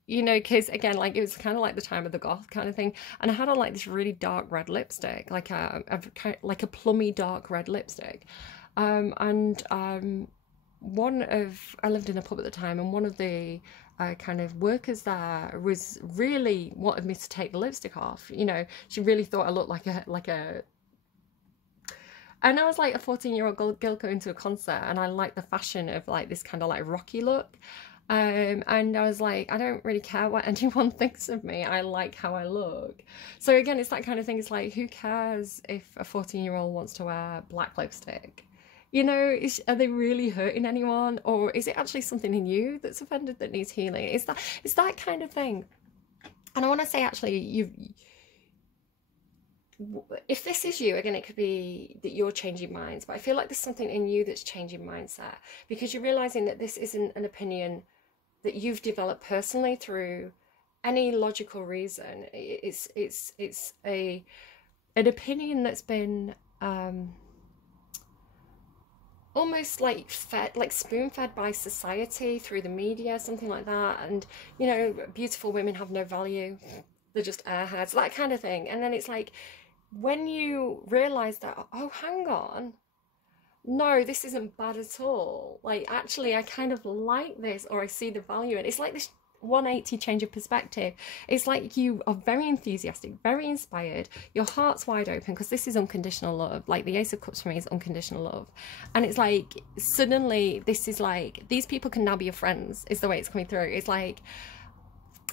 you know, because again, like it was kind of like the time of the goth kind of thing. And I had on like this really dark red lipstick, like a plummy dark red lipstick. I lived in a pub at the time, and one of the kind of workers there was really wanted me to take the lipstick off. You know, she really thought I looked like a and I was like a 14-year-old girl going to a concert, and I liked the fashion of like this kind of like rocky look. And I was like, I don't really care what anyone thinks of me. I like how I look. So again, it's that kind of thing. It's like, who cares if a 14-year-old wants to wear black lipstick? You know, are they really hurting anyone? Or is it actually something in you that's offended that needs healing? It's that kind of thing. And I want to say, actually, if this is you, again, it could be that you're changing minds, but I feel like there's something in you that's changing mindset, because you're realizing that this isn't an opinion that you've developed personally through any logical reason. It's an opinion that's been almost like spoon-fed by society through the media, something like that. And, you know, beautiful women have no value, they're just airheads, that kind of thing. And then it's like, when you realize that, oh, hang on, no, this isn't bad at all. Like, actually, I kind of like this, or I see the value in it. It's like this 180 change of perspective. It's like you are very enthusiastic, very inspired. Your heart's wide open, because this is unconditional love. Like, the Ace of Cups for me is unconditional love. And it's like, suddenly, this is like, these people can now be your friends, is the way it's coming through. It's like,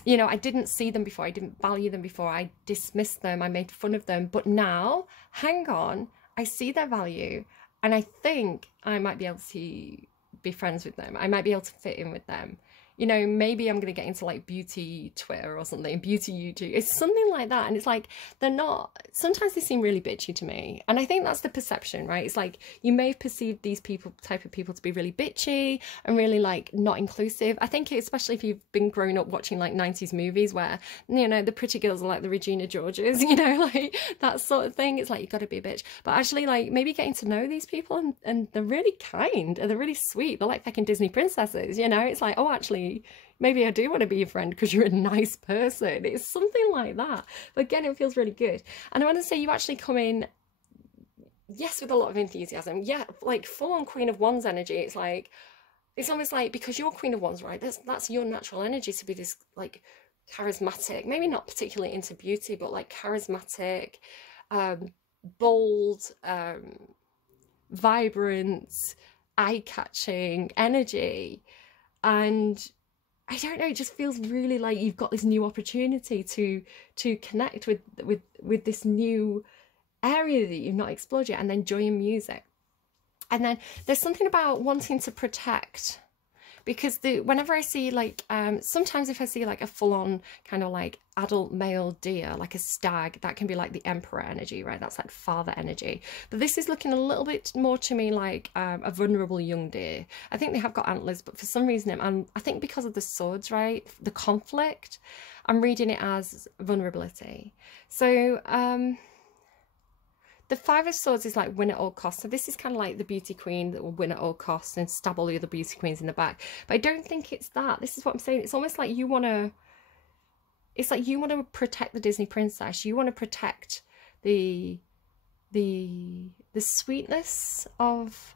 you know, I didn't see them before, I didn't value them before, I dismissed them, I made fun of them, but now, hang on, I see their value, and I think I might be able to be friends with them, I might be able to fit in with them. You know, maybe I'm going to get into like beauty Twitter or something, beauty YouTube. It's something like that. And it's like, they're not, sometimes they seem really bitchy to me. And I think that's the perception, right? It's like, you may have perceived these type of people to be really bitchy and really like not inclusive. I think especially if you've been growing up watching like 90s movies where, you know, the pretty girls are like the Regina Georges, you know, like that sort of thing. It's like, you've got to be a bitch. But actually, like, maybe getting to know these people, and they're really kind and they're really sweet. They're like fucking Disney princesses, you know? It's like, oh, actually, maybe I do want to be your friend because you're a nice person. It's something like that. But again, it feels really good. And I want to say, you actually come in, yes, with a lot of enthusiasm. Yeah, like full-on Queen of Wands energy. It's like, it's almost like, because you're Queen of Wands, right? That's your natural energy, to be this like charismatic, maybe not particularly into beauty, but like charismatic, bold, vibrant, eye-catching energy. And I don't know, it just feels really like you've got this new opportunity to connect with this new area that you've not explored yet. And then joy in music. And then there's something about wanting to protect, because whenever I see like, sometimes if I see like a full-on kind of like adult male deer, like a stag, that can be like the emperor energy, right? That's like father energy. But this is looking a little bit more to me like a vulnerable young deer. I think they have got antlers, but for some reason, I think because of the swords, right? The conflict, I'm reading it as vulnerability. So, the Five of Swords is like win at all costs. So this is kind of like the beauty queen that will win at all costs and stab all the other beauty queens in the back. But I don't think it's that. This is what I'm saying. It's almost like you want to... It's like you want to protect the Disney princess. You want to protect the sweetness of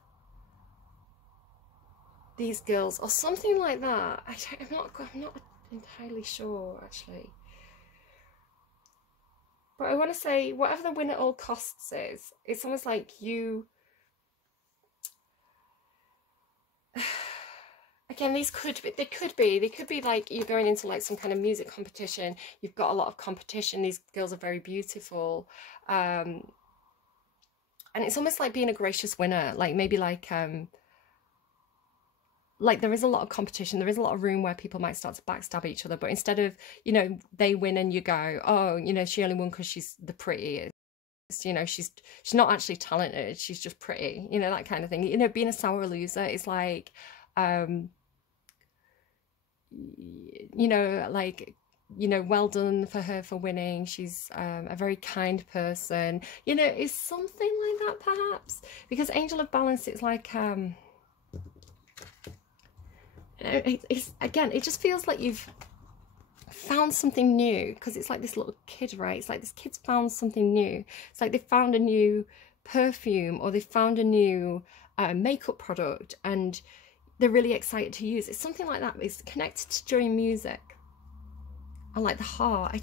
these girls or something like that. I'm not entirely sure, actually. But I want to say, whatever the win at all costs is, it's almost like you... Again, these could be, they could be like you're going into like some kind of music competition. You've got a lot of competition. These girls are very beautiful. And it's almost like being a gracious winner. Like maybe like there is a lot of competition. There is a lot of room where people might start to backstab each other. But instead of, you know, they win and you go, oh, you know, she only won because she's the prettiest. You know, she's not actually talented. She's just pretty. You know, that kind of thing. You know, being a sour loser is like, you know, like, you know, well done for her for winning. She's a very kind person. You know, it's something like that perhaps. Because Angel of Balance, it's like... it's again, it just feels like you've found something new, because it's like this little kid, right? It's like this kid's found something new. It's like they found a new perfume, or they found a new makeup product, and they're really excited to use it. It's something like that. It's connected to joy in music and like the heart.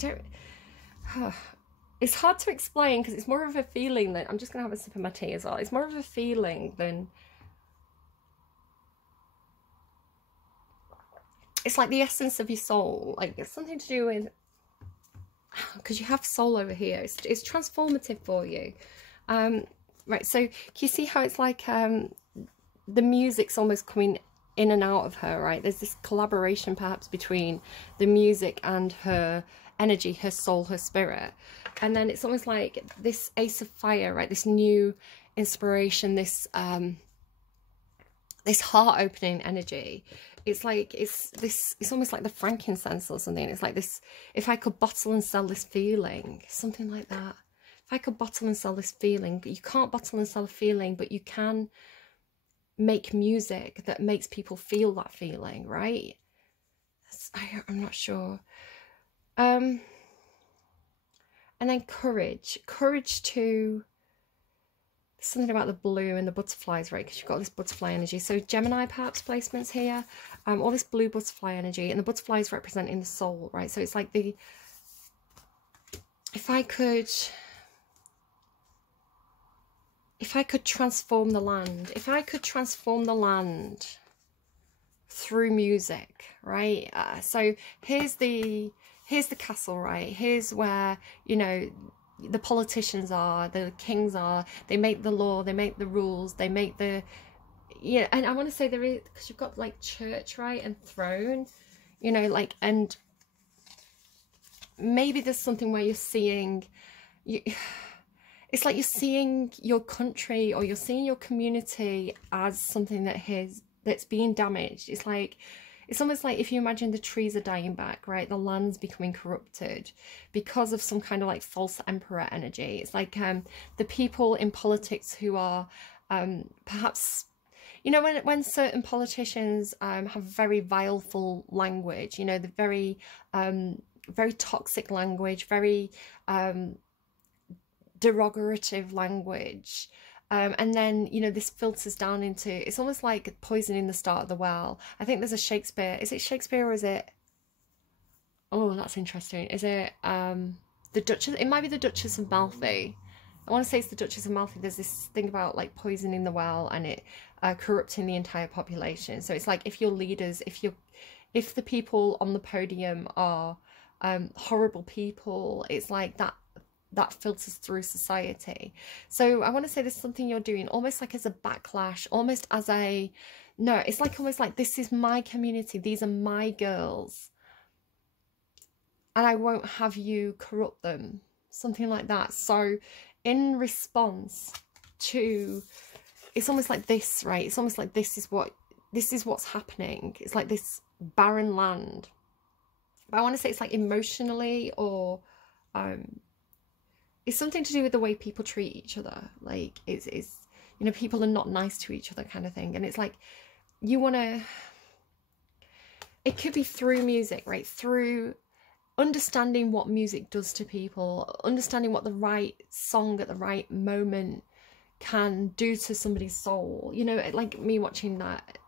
It's hard to explain because it's more of a feeling than... I'm just gonna have a sip of my tea as well. It's more of a feeling than... It's like the essence of your soul. Like it's something to do with, because you have soul over here. It's transformative for you. Right, so can you see how it's like the music's almost coming in and out of her, right? There's this collaboration perhaps between the music and her energy, her soul, her spirit. And then it's almost like this Ace of Fire, right? This new inspiration, this heart-opening energy. It's like, it's almost like the frankincense or something. It's like this, if I could bottle and sell this feeling, something like that. If I could bottle and sell this feeling, you can't bottle and sell a feeling, but you can make music that makes people feel that feeling, right? I'm not sure. And then courage to... something about the blue and the butterflies, right? Because you've got this butterfly energy. So Gemini perhaps placements here. All this blue butterfly energy, and the butterflies representing the soul, right? So it's like the... If I could transform the land, through music, right? So here's the castle, right? Here's where, you know, the politicians are, the kings are. They make the law, they make the rules, they make the... Yeah, and I want to say there is, because you've got like church, right, and throne, you know, like, and maybe there's something where you're seeing... It's like you're seeing your country, or you're seeing your community as something that's being damaged. It's like, it's almost like if you imagine the trees are dying back, right? The land's becoming corrupted because of some kind of like false emperor energy. It's like the people in politics who are perhaps, you know, when certain politicians have very vileful language, you know, the very toxic language, very derogative language, and then, you know, this filters down into, it's almost like poisoning the start of the well. I think there's a Shakespeare, is it Shakespeare or is it, oh, that's interesting, is it the Duchess? It might be the Duchess of Malfi. I want to say it's the Duchess of Malfi. There's this thing about like poisoning the well and it corrupting the entire population. So it's like, if your leaders, if the people on the podium are horrible people, it's like that that filters through society. So I want to say there's something you're doing almost like as a backlash, almost as a, no, it's like almost like, this is my community, these are my girls, and I won't have you corrupt them, something like that. So in response to, it's almost like this, right? It's almost like this is what's happening. It's like this barren land. But I want to say it's like emotionally, or it's something to do with the way people treat each other. Like it's you know, people are not nice to each other, kind of thing. And it's like, you want to, it could be through music, right? Through understanding what music does to people, understanding what the right song at the right moment can do to somebody's soul. You know, like me watching that,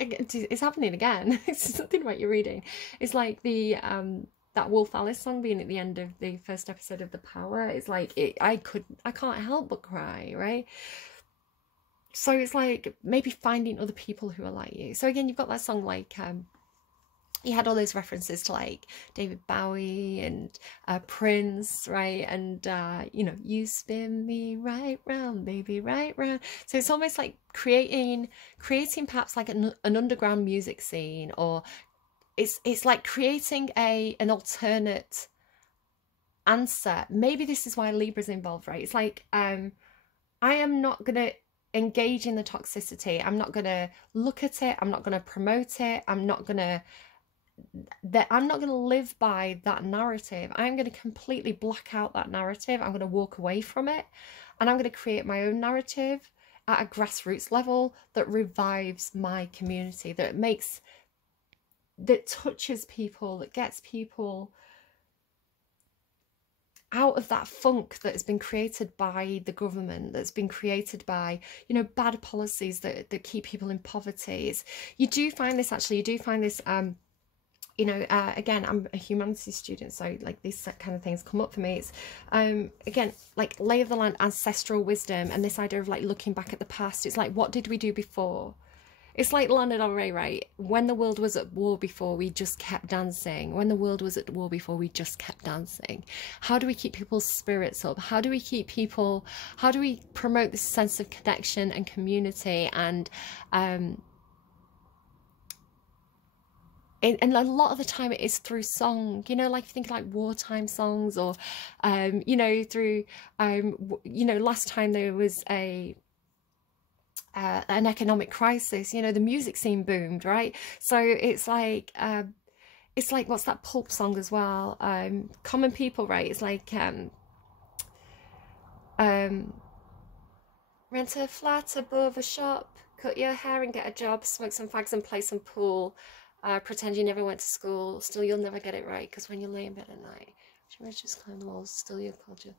it's happening again. It's something about your reading. It's like the that Wolf Alice song being at the end of the first episode of The Power. It's like I can't help but cry, right? So it's like maybe finding other people who are like you. So again, you've got that song like you had all those references to like David Bowie and Prince, right? And you know, you spin me right round, baby, right round. So it's almost like creating perhaps like an underground music scene, or it's like creating an alternate answer. Maybe this is why Libra's involved, right? It's like I am not gonna engage in the toxicity. I'm not gonna look at it. I'm not gonna promote it. I'm not gonna live by that narrative. I'm going to completely black out that narrative. I'm going to walk away from it, and I'm going to create my own narrative at a grassroots level that revives my community, that touches people, that gets people out of that funk that has been created by the government, that's been created by, you know, bad policies that keep people in poverty. You do find this you know, again, I'm a humanities student, so like these kind of things come up for me. It's again, like lay of the land, ancestral wisdom, and this idea of like looking back at the past. It's like, what did we do before? It's like Lana Del Rey, right? When the world was at war before, we just kept dancing. When the world was at war before, we just kept dancing. How do we keep people's spirits up? How do we promote this sense of connection and community? And and a lot of the time it is through song, you know, like you think like wartime songs, or you know, through you know, last time there was an economic crisis, you know, the music scene boomed, right? So it's like what's that Pulp song as well, Common People, right? It's like rent a flat above a shop, cut your hair and get a job, smoke some fags and play some pool. Pretend you never went to school, still you'll never get it right, because when you lay in bed at night, just climb the walls, still your culture.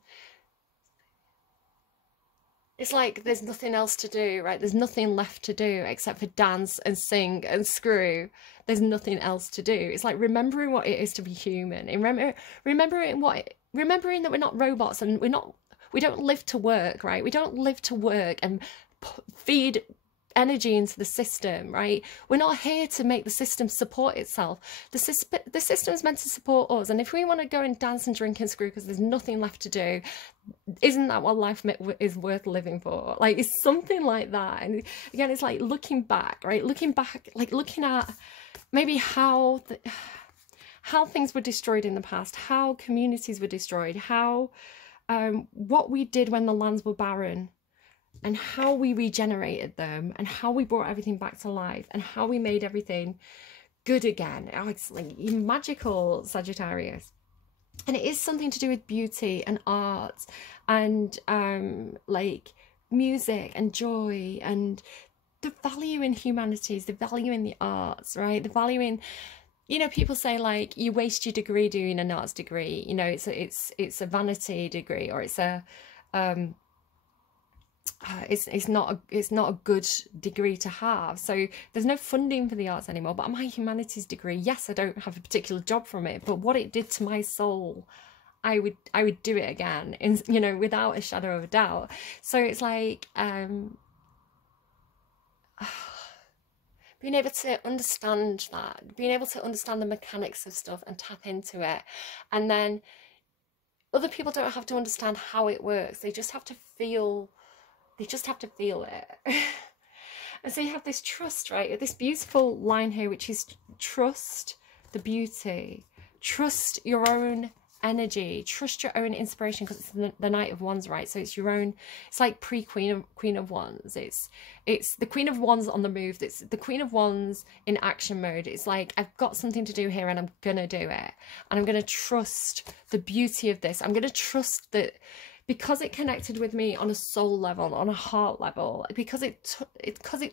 It's like there's nothing else to do, right? There's nothing left to do except for dance and sing and screw. There's nothing else to do. It's like remembering what it is to be human, and remembering that we're not robots, and we don't live to work, right? We don't live to work and feed energy into the system, right? We're not here to make the system support itself. The system is meant to support us, and if we want to go and dance and drink and screw because there's nothing left to do, isn't that what life is worth living for? Like, it's something like that. And again, it's like looking back, right? Like looking at maybe how things were destroyed in the past, how communities were destroyed, how what we did when the lands were barren, and how we regenerated them, and how we brought everything back to life, and how we made everything good again. Oh, it's like magical, Sagittarius. And it is something to do with beauty and art, and like music and joy, and the value in humanities, the value in the arts, right? The value in, you know, people say like you waste your degree doing an arts degree. You know, it's a vanity degree, or it's a it's not a good degree to have. So there's no funding for the arts anymore. But my humanities degree, yes, I don't have a particular job from it, but what it did to my soul, I would do it again, in, you know, without a shadow of a doubt. So it's like being able to understand that, being able to understand the mechanics of stuff and tap into it, and then other people don't have to understand how it works. They just have to feel, it. And so you have this trust, right? This beautiful line here, which is trust the beauty, trust your own energy, trust your own inspiration, because it's the Knight of Wands, right? So it's your own, it's like pre-Queen of Wands. It's the Queen of Wands on the move. It's the Queen of Wands in action mode. It's like, I've got something to do here and I'm gonna do it, and I'm gonna trust the beauty of this. I'm gonna trust that, because it connected with me on a soul level, on a heart level, because it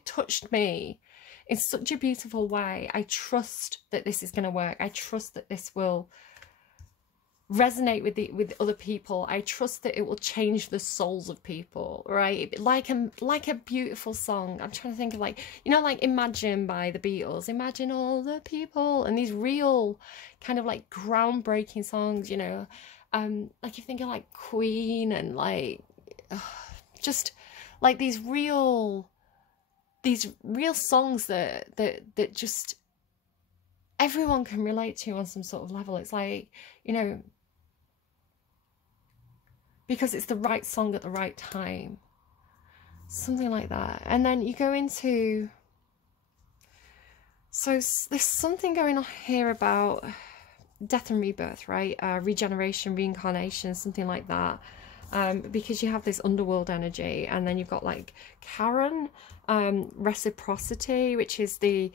touched me in such a beautiful way. I trust that this is going to work. I trust that this will resonate with other people. I trust that it will change the souls of people, right? Like a beautiful song. I'm trying to think of, like, you know, like Imagine by the Beatles. Imagine all the people, and these real kind of like groundbreaking songs, you know. Like you think of like Queen, and like just like these real songs that just everyone can relate to on some sort of level. It's like, you know, because it's the right song at the right time, something like that. And then you go into, so there's something going on here about death and rebirth, right? Regeneration, reincarnation, something like that. Because you have this underworld energy, and then you've got like Karen, reciprocity, which is the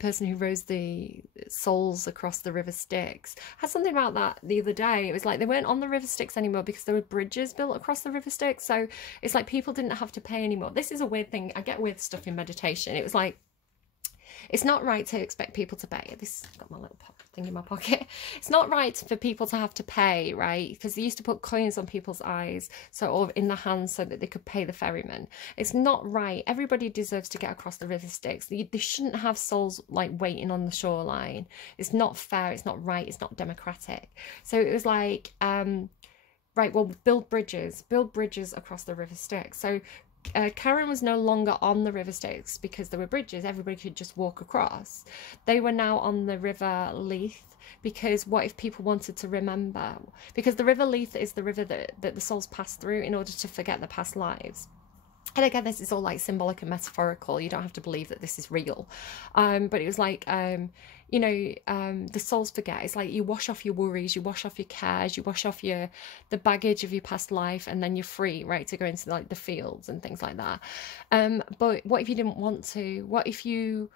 person who rows the souls across the river Styx. I had something about that the other day. It was like they weren't on the river Styx anymore because there were bridges built across the river Styx. So it's like people didn't have to pay anymore. This is a weird thing. I get weird stuff in meditation. It was like, it's not right to expect people to pay. This, I've got my little thing in my pocket. It's not right for people to have to pay, right? Because they used to put coins on people's eyes, so, or in the hands, so that they could pay the ferryman. It's not right. Everybody deserves to get across the river Styx. They shouldn't have souls like waiting on the shoreline. It's not fair. It's not right. It's not democratic. So it was like, right, well, build bridges across the river Styx. So Karen was no longer on the river Styx because there were bridges. Everybody could just walk across. They were now on the river Leith, because what if people wanted to remember? Because the river Leith is the river that the souls pass through in order to forget their past lives. And again, this is all like symbolic and metaphorical. You don't have to believe that this is real. But it was like, you know, the souls forget. It's like you wash off your worries, you wash off your cares, you wash off the baggage of your past life, and then you're free, right, to go into like the fields and things like that. But what if you didn't want to? What if you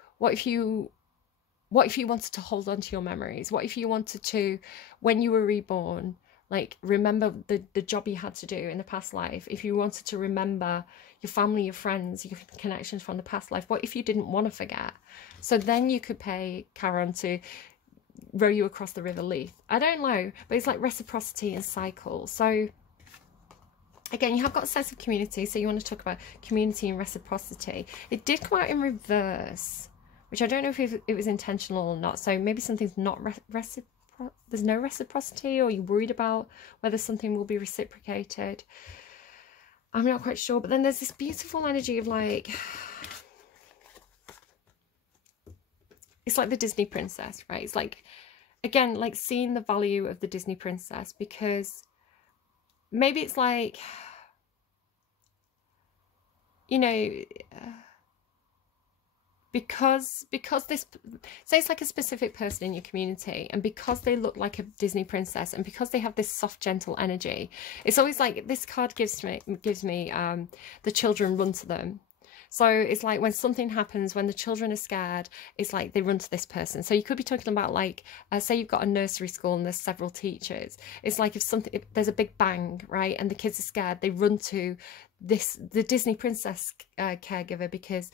wanted to hold on to your memories? What if you wanted to, when you were reborn, like remember the job you had to do in the past life? If you wanted to remember your family, your friends, your connections from the past life, what if you didn't want to forget? So then you could pay Karen to row you across the river Leith. I don't know, but it's like reciprocity and cycle. So again, you have got a sense of community, so you want to talk about community and reciprocity. It did come out in reverse, which I don't know if it was intentional or not. So maybe something's not there's no reciprocity, or you're worried about whether something will be reciprocated. I'm not quite sure. But then there's this beautiful energy of like, it's like the Disney princess, right? It's like, again, like seeing the value of the Disney princess, because maybe it's like, you know, because this, say it's like a specific person in your community, and because they look like a Disney princess, and because they have this soft, gentle energy, it's always like, this card gives me the children run to them. So it's like when something happens, when the children are scared, it's like they run to this person. So you could be talking about like, say you've got a nursery school and there's several teachers. It's like if there's a big bang, right, and the kids are scared, they run to the Disney princess caregiver, because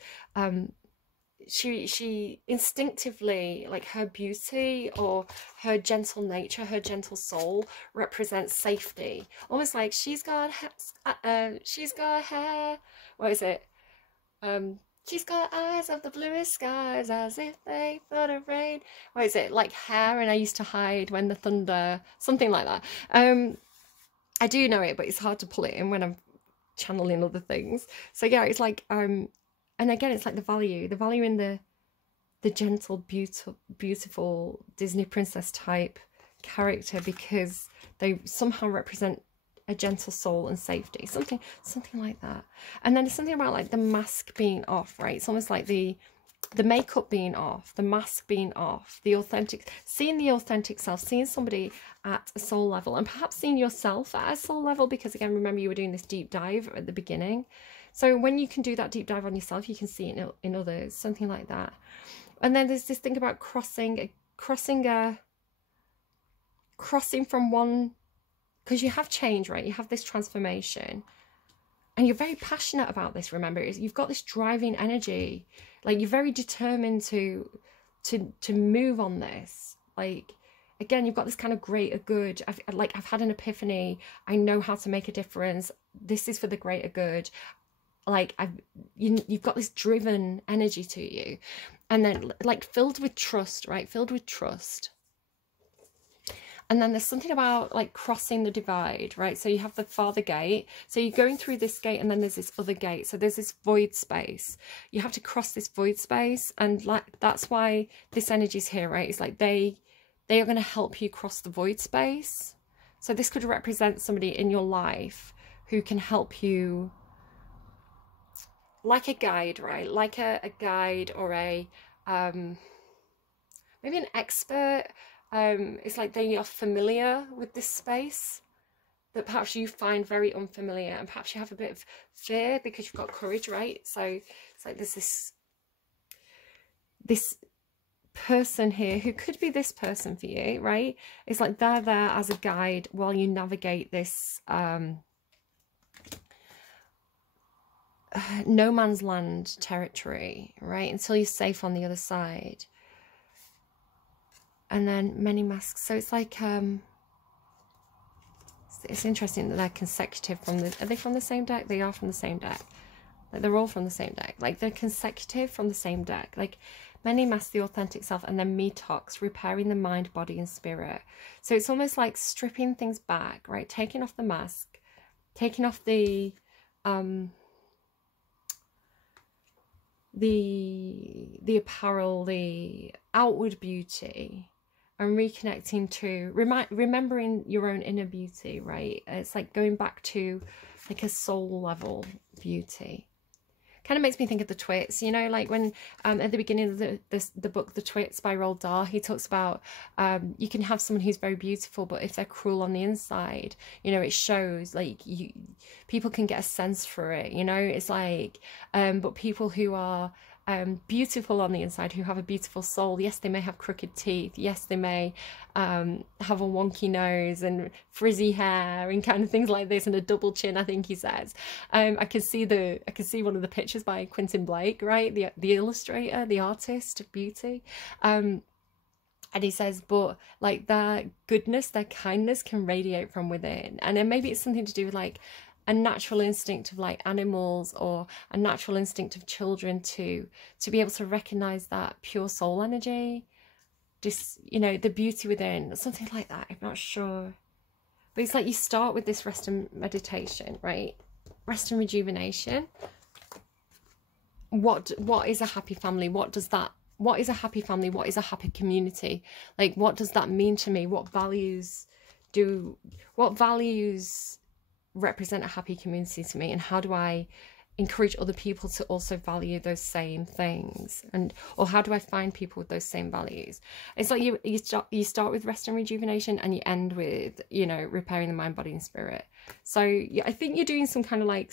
she instinctively, like, her beauty or her gentle nature, her gentle soul represents safety. Almost like she's got hair, what is it? She's got eyes of the bluest skies, as if they thought of rain. What is it? Like hair, and I used to hide when the thunder, something like that. I do know it, but it's hard to pull it in when I'm channeling other things. So yeah, it's like, and again, it's like the value in the gentle, beautiful Disney princess type character because they somehow represent a gentle soul and safety, something like that. And then there's something about like the mask being off, right? It's almost like the makeup being off, the mask being off, seeing the authentic self, seeing somebody at a soul level, and perhaps seeing yourself at a soul level, because again, remember you were doing this deep dive at the beginning. So when you can do that deep dive on yourself, you can see it in others, something like that. And then there's this thing about crossing from one, because you have change, right? You have this transformation, and you're very passionate about this. Remember, you've got this driving energy, like you're very determined to move on this. Like, again, you've got this kind of greater good. I've had an epiphany. I know how to make a difference. This is for the greater good. Like you've got this driven energy to you, and then like filled with trust, right? Filled with trust. And then there's something about like crossing the divide, right? So you have the farther gate. So you're going through this gate, and then there's this other gate. So there's this void space. You have to cross this void space. And like, that's why this energy's here, right? It's like they are going to help you cross the void space. So this could represent somebody in your life who can help you, like a guide, right? Like a guide, or a, maybe an expert. It's like they are familiar with this space that perhaps you find very unfamiliar, and perhaps you have a bit of fear because you've got courage, right? So it's like there's this person here who could be this person for you, right? It's like they're there as a guide while you navigate this no man's land territory, right? Until you're safe on the other side. And then many masks. So it's like it's interesting that they're consecutive from the, are they from the same deck? They are from the same deck. Like they're all from the same deck. Like they're consecutive from the same deck. Like many masks, the authentic self, and then detox, repairing the mind, body, and spirit. So it's almost like stripping things back, right? Taking off the mask, taking off the apparel, the outward beauty, and reconnecting to remembering your own inner beauty, right? It's like going back to like a soul level beauty. Kind of makes me think of the Twits, you know, like when at the beginning of the book The Twits by Roald Dahl, he talks about you can have someone who's very beautiful, but if they're cruel on the inside, you know, it shows. Like people can get a sense for it, you know. It's like but people who are beautiful on the inside, who have a beautiful soul, yes, they may have crooked teeth, yes, they may have a wonky nose and frizzy hair and kind of things like this, and a double chin, I think he says. I can see one of the pictures by Quentin Blake, right, the illustrator, the artist of beauty, and he says, but like their goodness, their kindness can radiate from within. And then maybe it's something to do with like a natural instinct of like animals, or a natural instinct of children to be able to recognize that pure soul energy, just, you know, the beauty within, something like that. I'm not sure, but it's like you start with this rest and meditation, right? Rest and rejuvenation. What is a happy family? What is a happy family? What is a happy community? Like, what does that mean to me? What values represent a happy community to me, and how do I encourage other people to also value those same things, or how do I find people with those same values? It's like you start with rest and rejuvenation, and you end with, you know, repairing the mind, body, and spirit. So yeah, I think you're doing some kind of like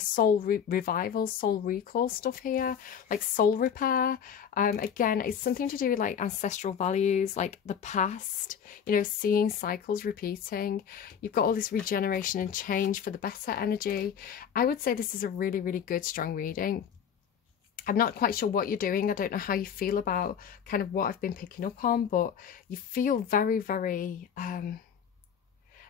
soul revival, soul recall stuff here, like soul repair. Again, it's something to do with like ancestral values, like the past, you know, seeing cycles repeating. You've got all this regeneration and change for the better energy. I would say this is a really, really good, strong reading. I'm not quite sure what you're doing. I don't know how you feel about kind of what I've been picking up on, but you feel very, very,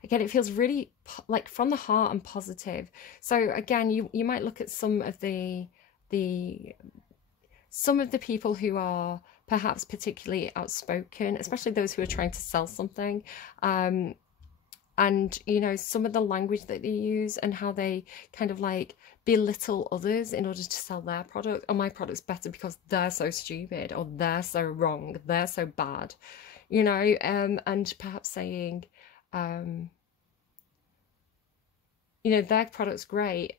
again, it feels really like from the heart and positive. So again, you might look at some of the people who are perhaps particularly outspoken, especially those who are trying to sell something. And, you know, some of the language that they use, and how they kind of like belittle others in order to sell their product. Oh, my product's better because they're so stupid, or they're so wrong, they're so bad. you know, and perhaps saying, you know, their product's great.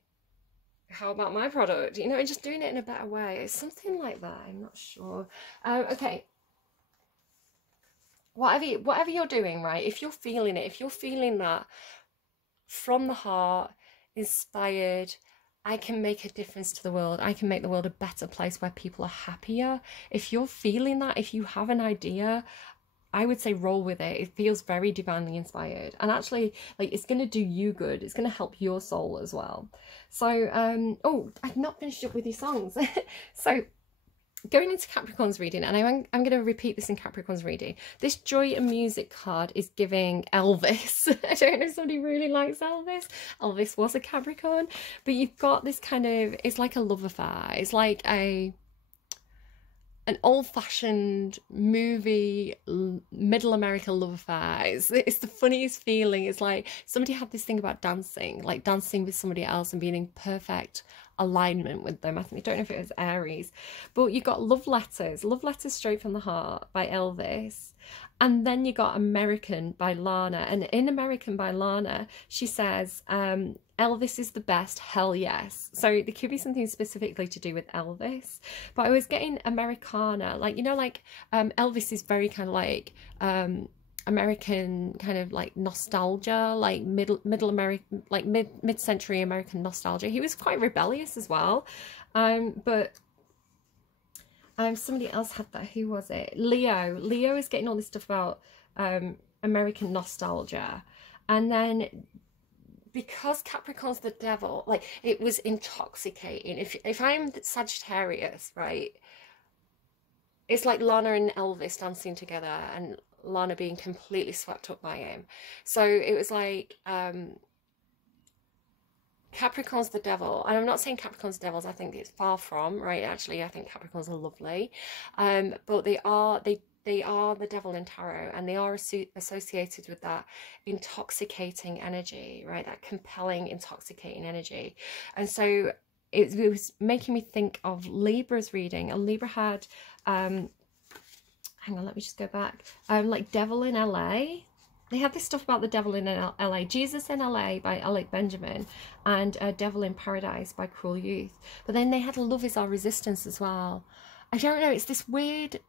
How about my product? You know, and just doing it in a better way. It's something like that. I'm not sure. Okay. Whatever you're doing, right? If you're feeling it, if you're feeling that from the heart, inspired, I can make a difference to the world. I can make the world a better place where people are happier. If you're feeling that, if you have an idea, I would say roll with it. It feels very divinely inspired. And actually, like, it's going to do you good. It's going to help your soul as well. So, oh, I've not finished up with your songs. So, going into Capricorn's reading, and I'm going to repeat this in Capricorn's reading. This Joy and Music card is giving Elvis. I don't know if somebody really likes Elvis. Elvis was a Capricorn. But you've got this kind of, it's like a love affair. It's like an old-fashioned movie, middle America love affair. It's the funniest feeling. It's like somebody had this thing about dancing, like dancing with somebody else and being in perfect alignment with them. I don't know if it was Aries, but you got love letters straight from the heart by Elvis. And then you got American by Lana. And in American by Lana, she says, Elvis is the best, hell yes. So there could be something specifically to do with Elvis. But I was getting Americana, like, you know, like Elvis is very kind of like American kind of like nostalgia, like middle American, like mid-century American nostalgia. He was quite rebellious as well. But somebody else had that. Who was it? Leo is getting all this stuff about American nostalgia. And then because Capricorn's the devil, like, it was intoxicating. If I'm Sagittarius, right, it's like Lana and Elvis dancing together and Lana being completely swept up by him. So it was like Capricorn's the devil. And I'm not saying Capricorn's devils, I think it's far from, right? Actually, I think Capricorns are lovely. But they are the devil in tarot, and they are associated with that intoxicating energy, right? That compelling, intoxicating energy. And so it was making me think of Libra's reading. And Libra had, hang on, let me just go back. Like Devil in LA. They had this stuff about the Devil in LA. Jesus in LA by Alec Benjamin, and Devil in Paradise by Cruel Youth. But then they had Love Is Our Resistance as well. I don't know, it's this weird,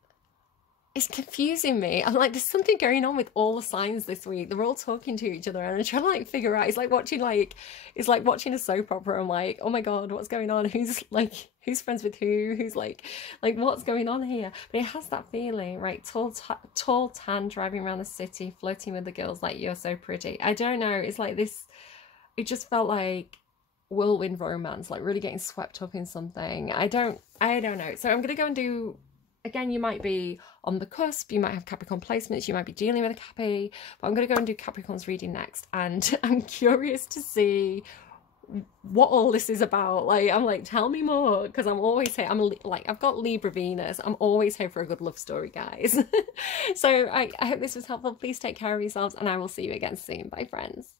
it's confusing me. I'm like, there's something going on with all the signs this week. They're all talking to each other, and I'm trying to like figure out. It's like watching a soap opera. I'm like, oh my god, what's going on? Who's friends with who? Who's like what's going on here? But it has that feeling, right? Tall tan, driving around the city, flirting with the girls like you're so pretty. I don't know. It's like this. It just felt like whirlwind romance, like really getting swept up in something. I don't know. So I'm gonna go and do. Again, you might be on the cusp, you might have Capricorn placements, you might be dealing with a Cappy, but I'm going to go and do Capricorn's reading next, and I'm curious to see what all this is about. Like, I'm like, tell me more, because I'm always here. I've got Libra Venus. I'm always here for a good love story, guys. So I hope this was helpful. Please take care of yourselves, and I will see you again soon. Bye, friends.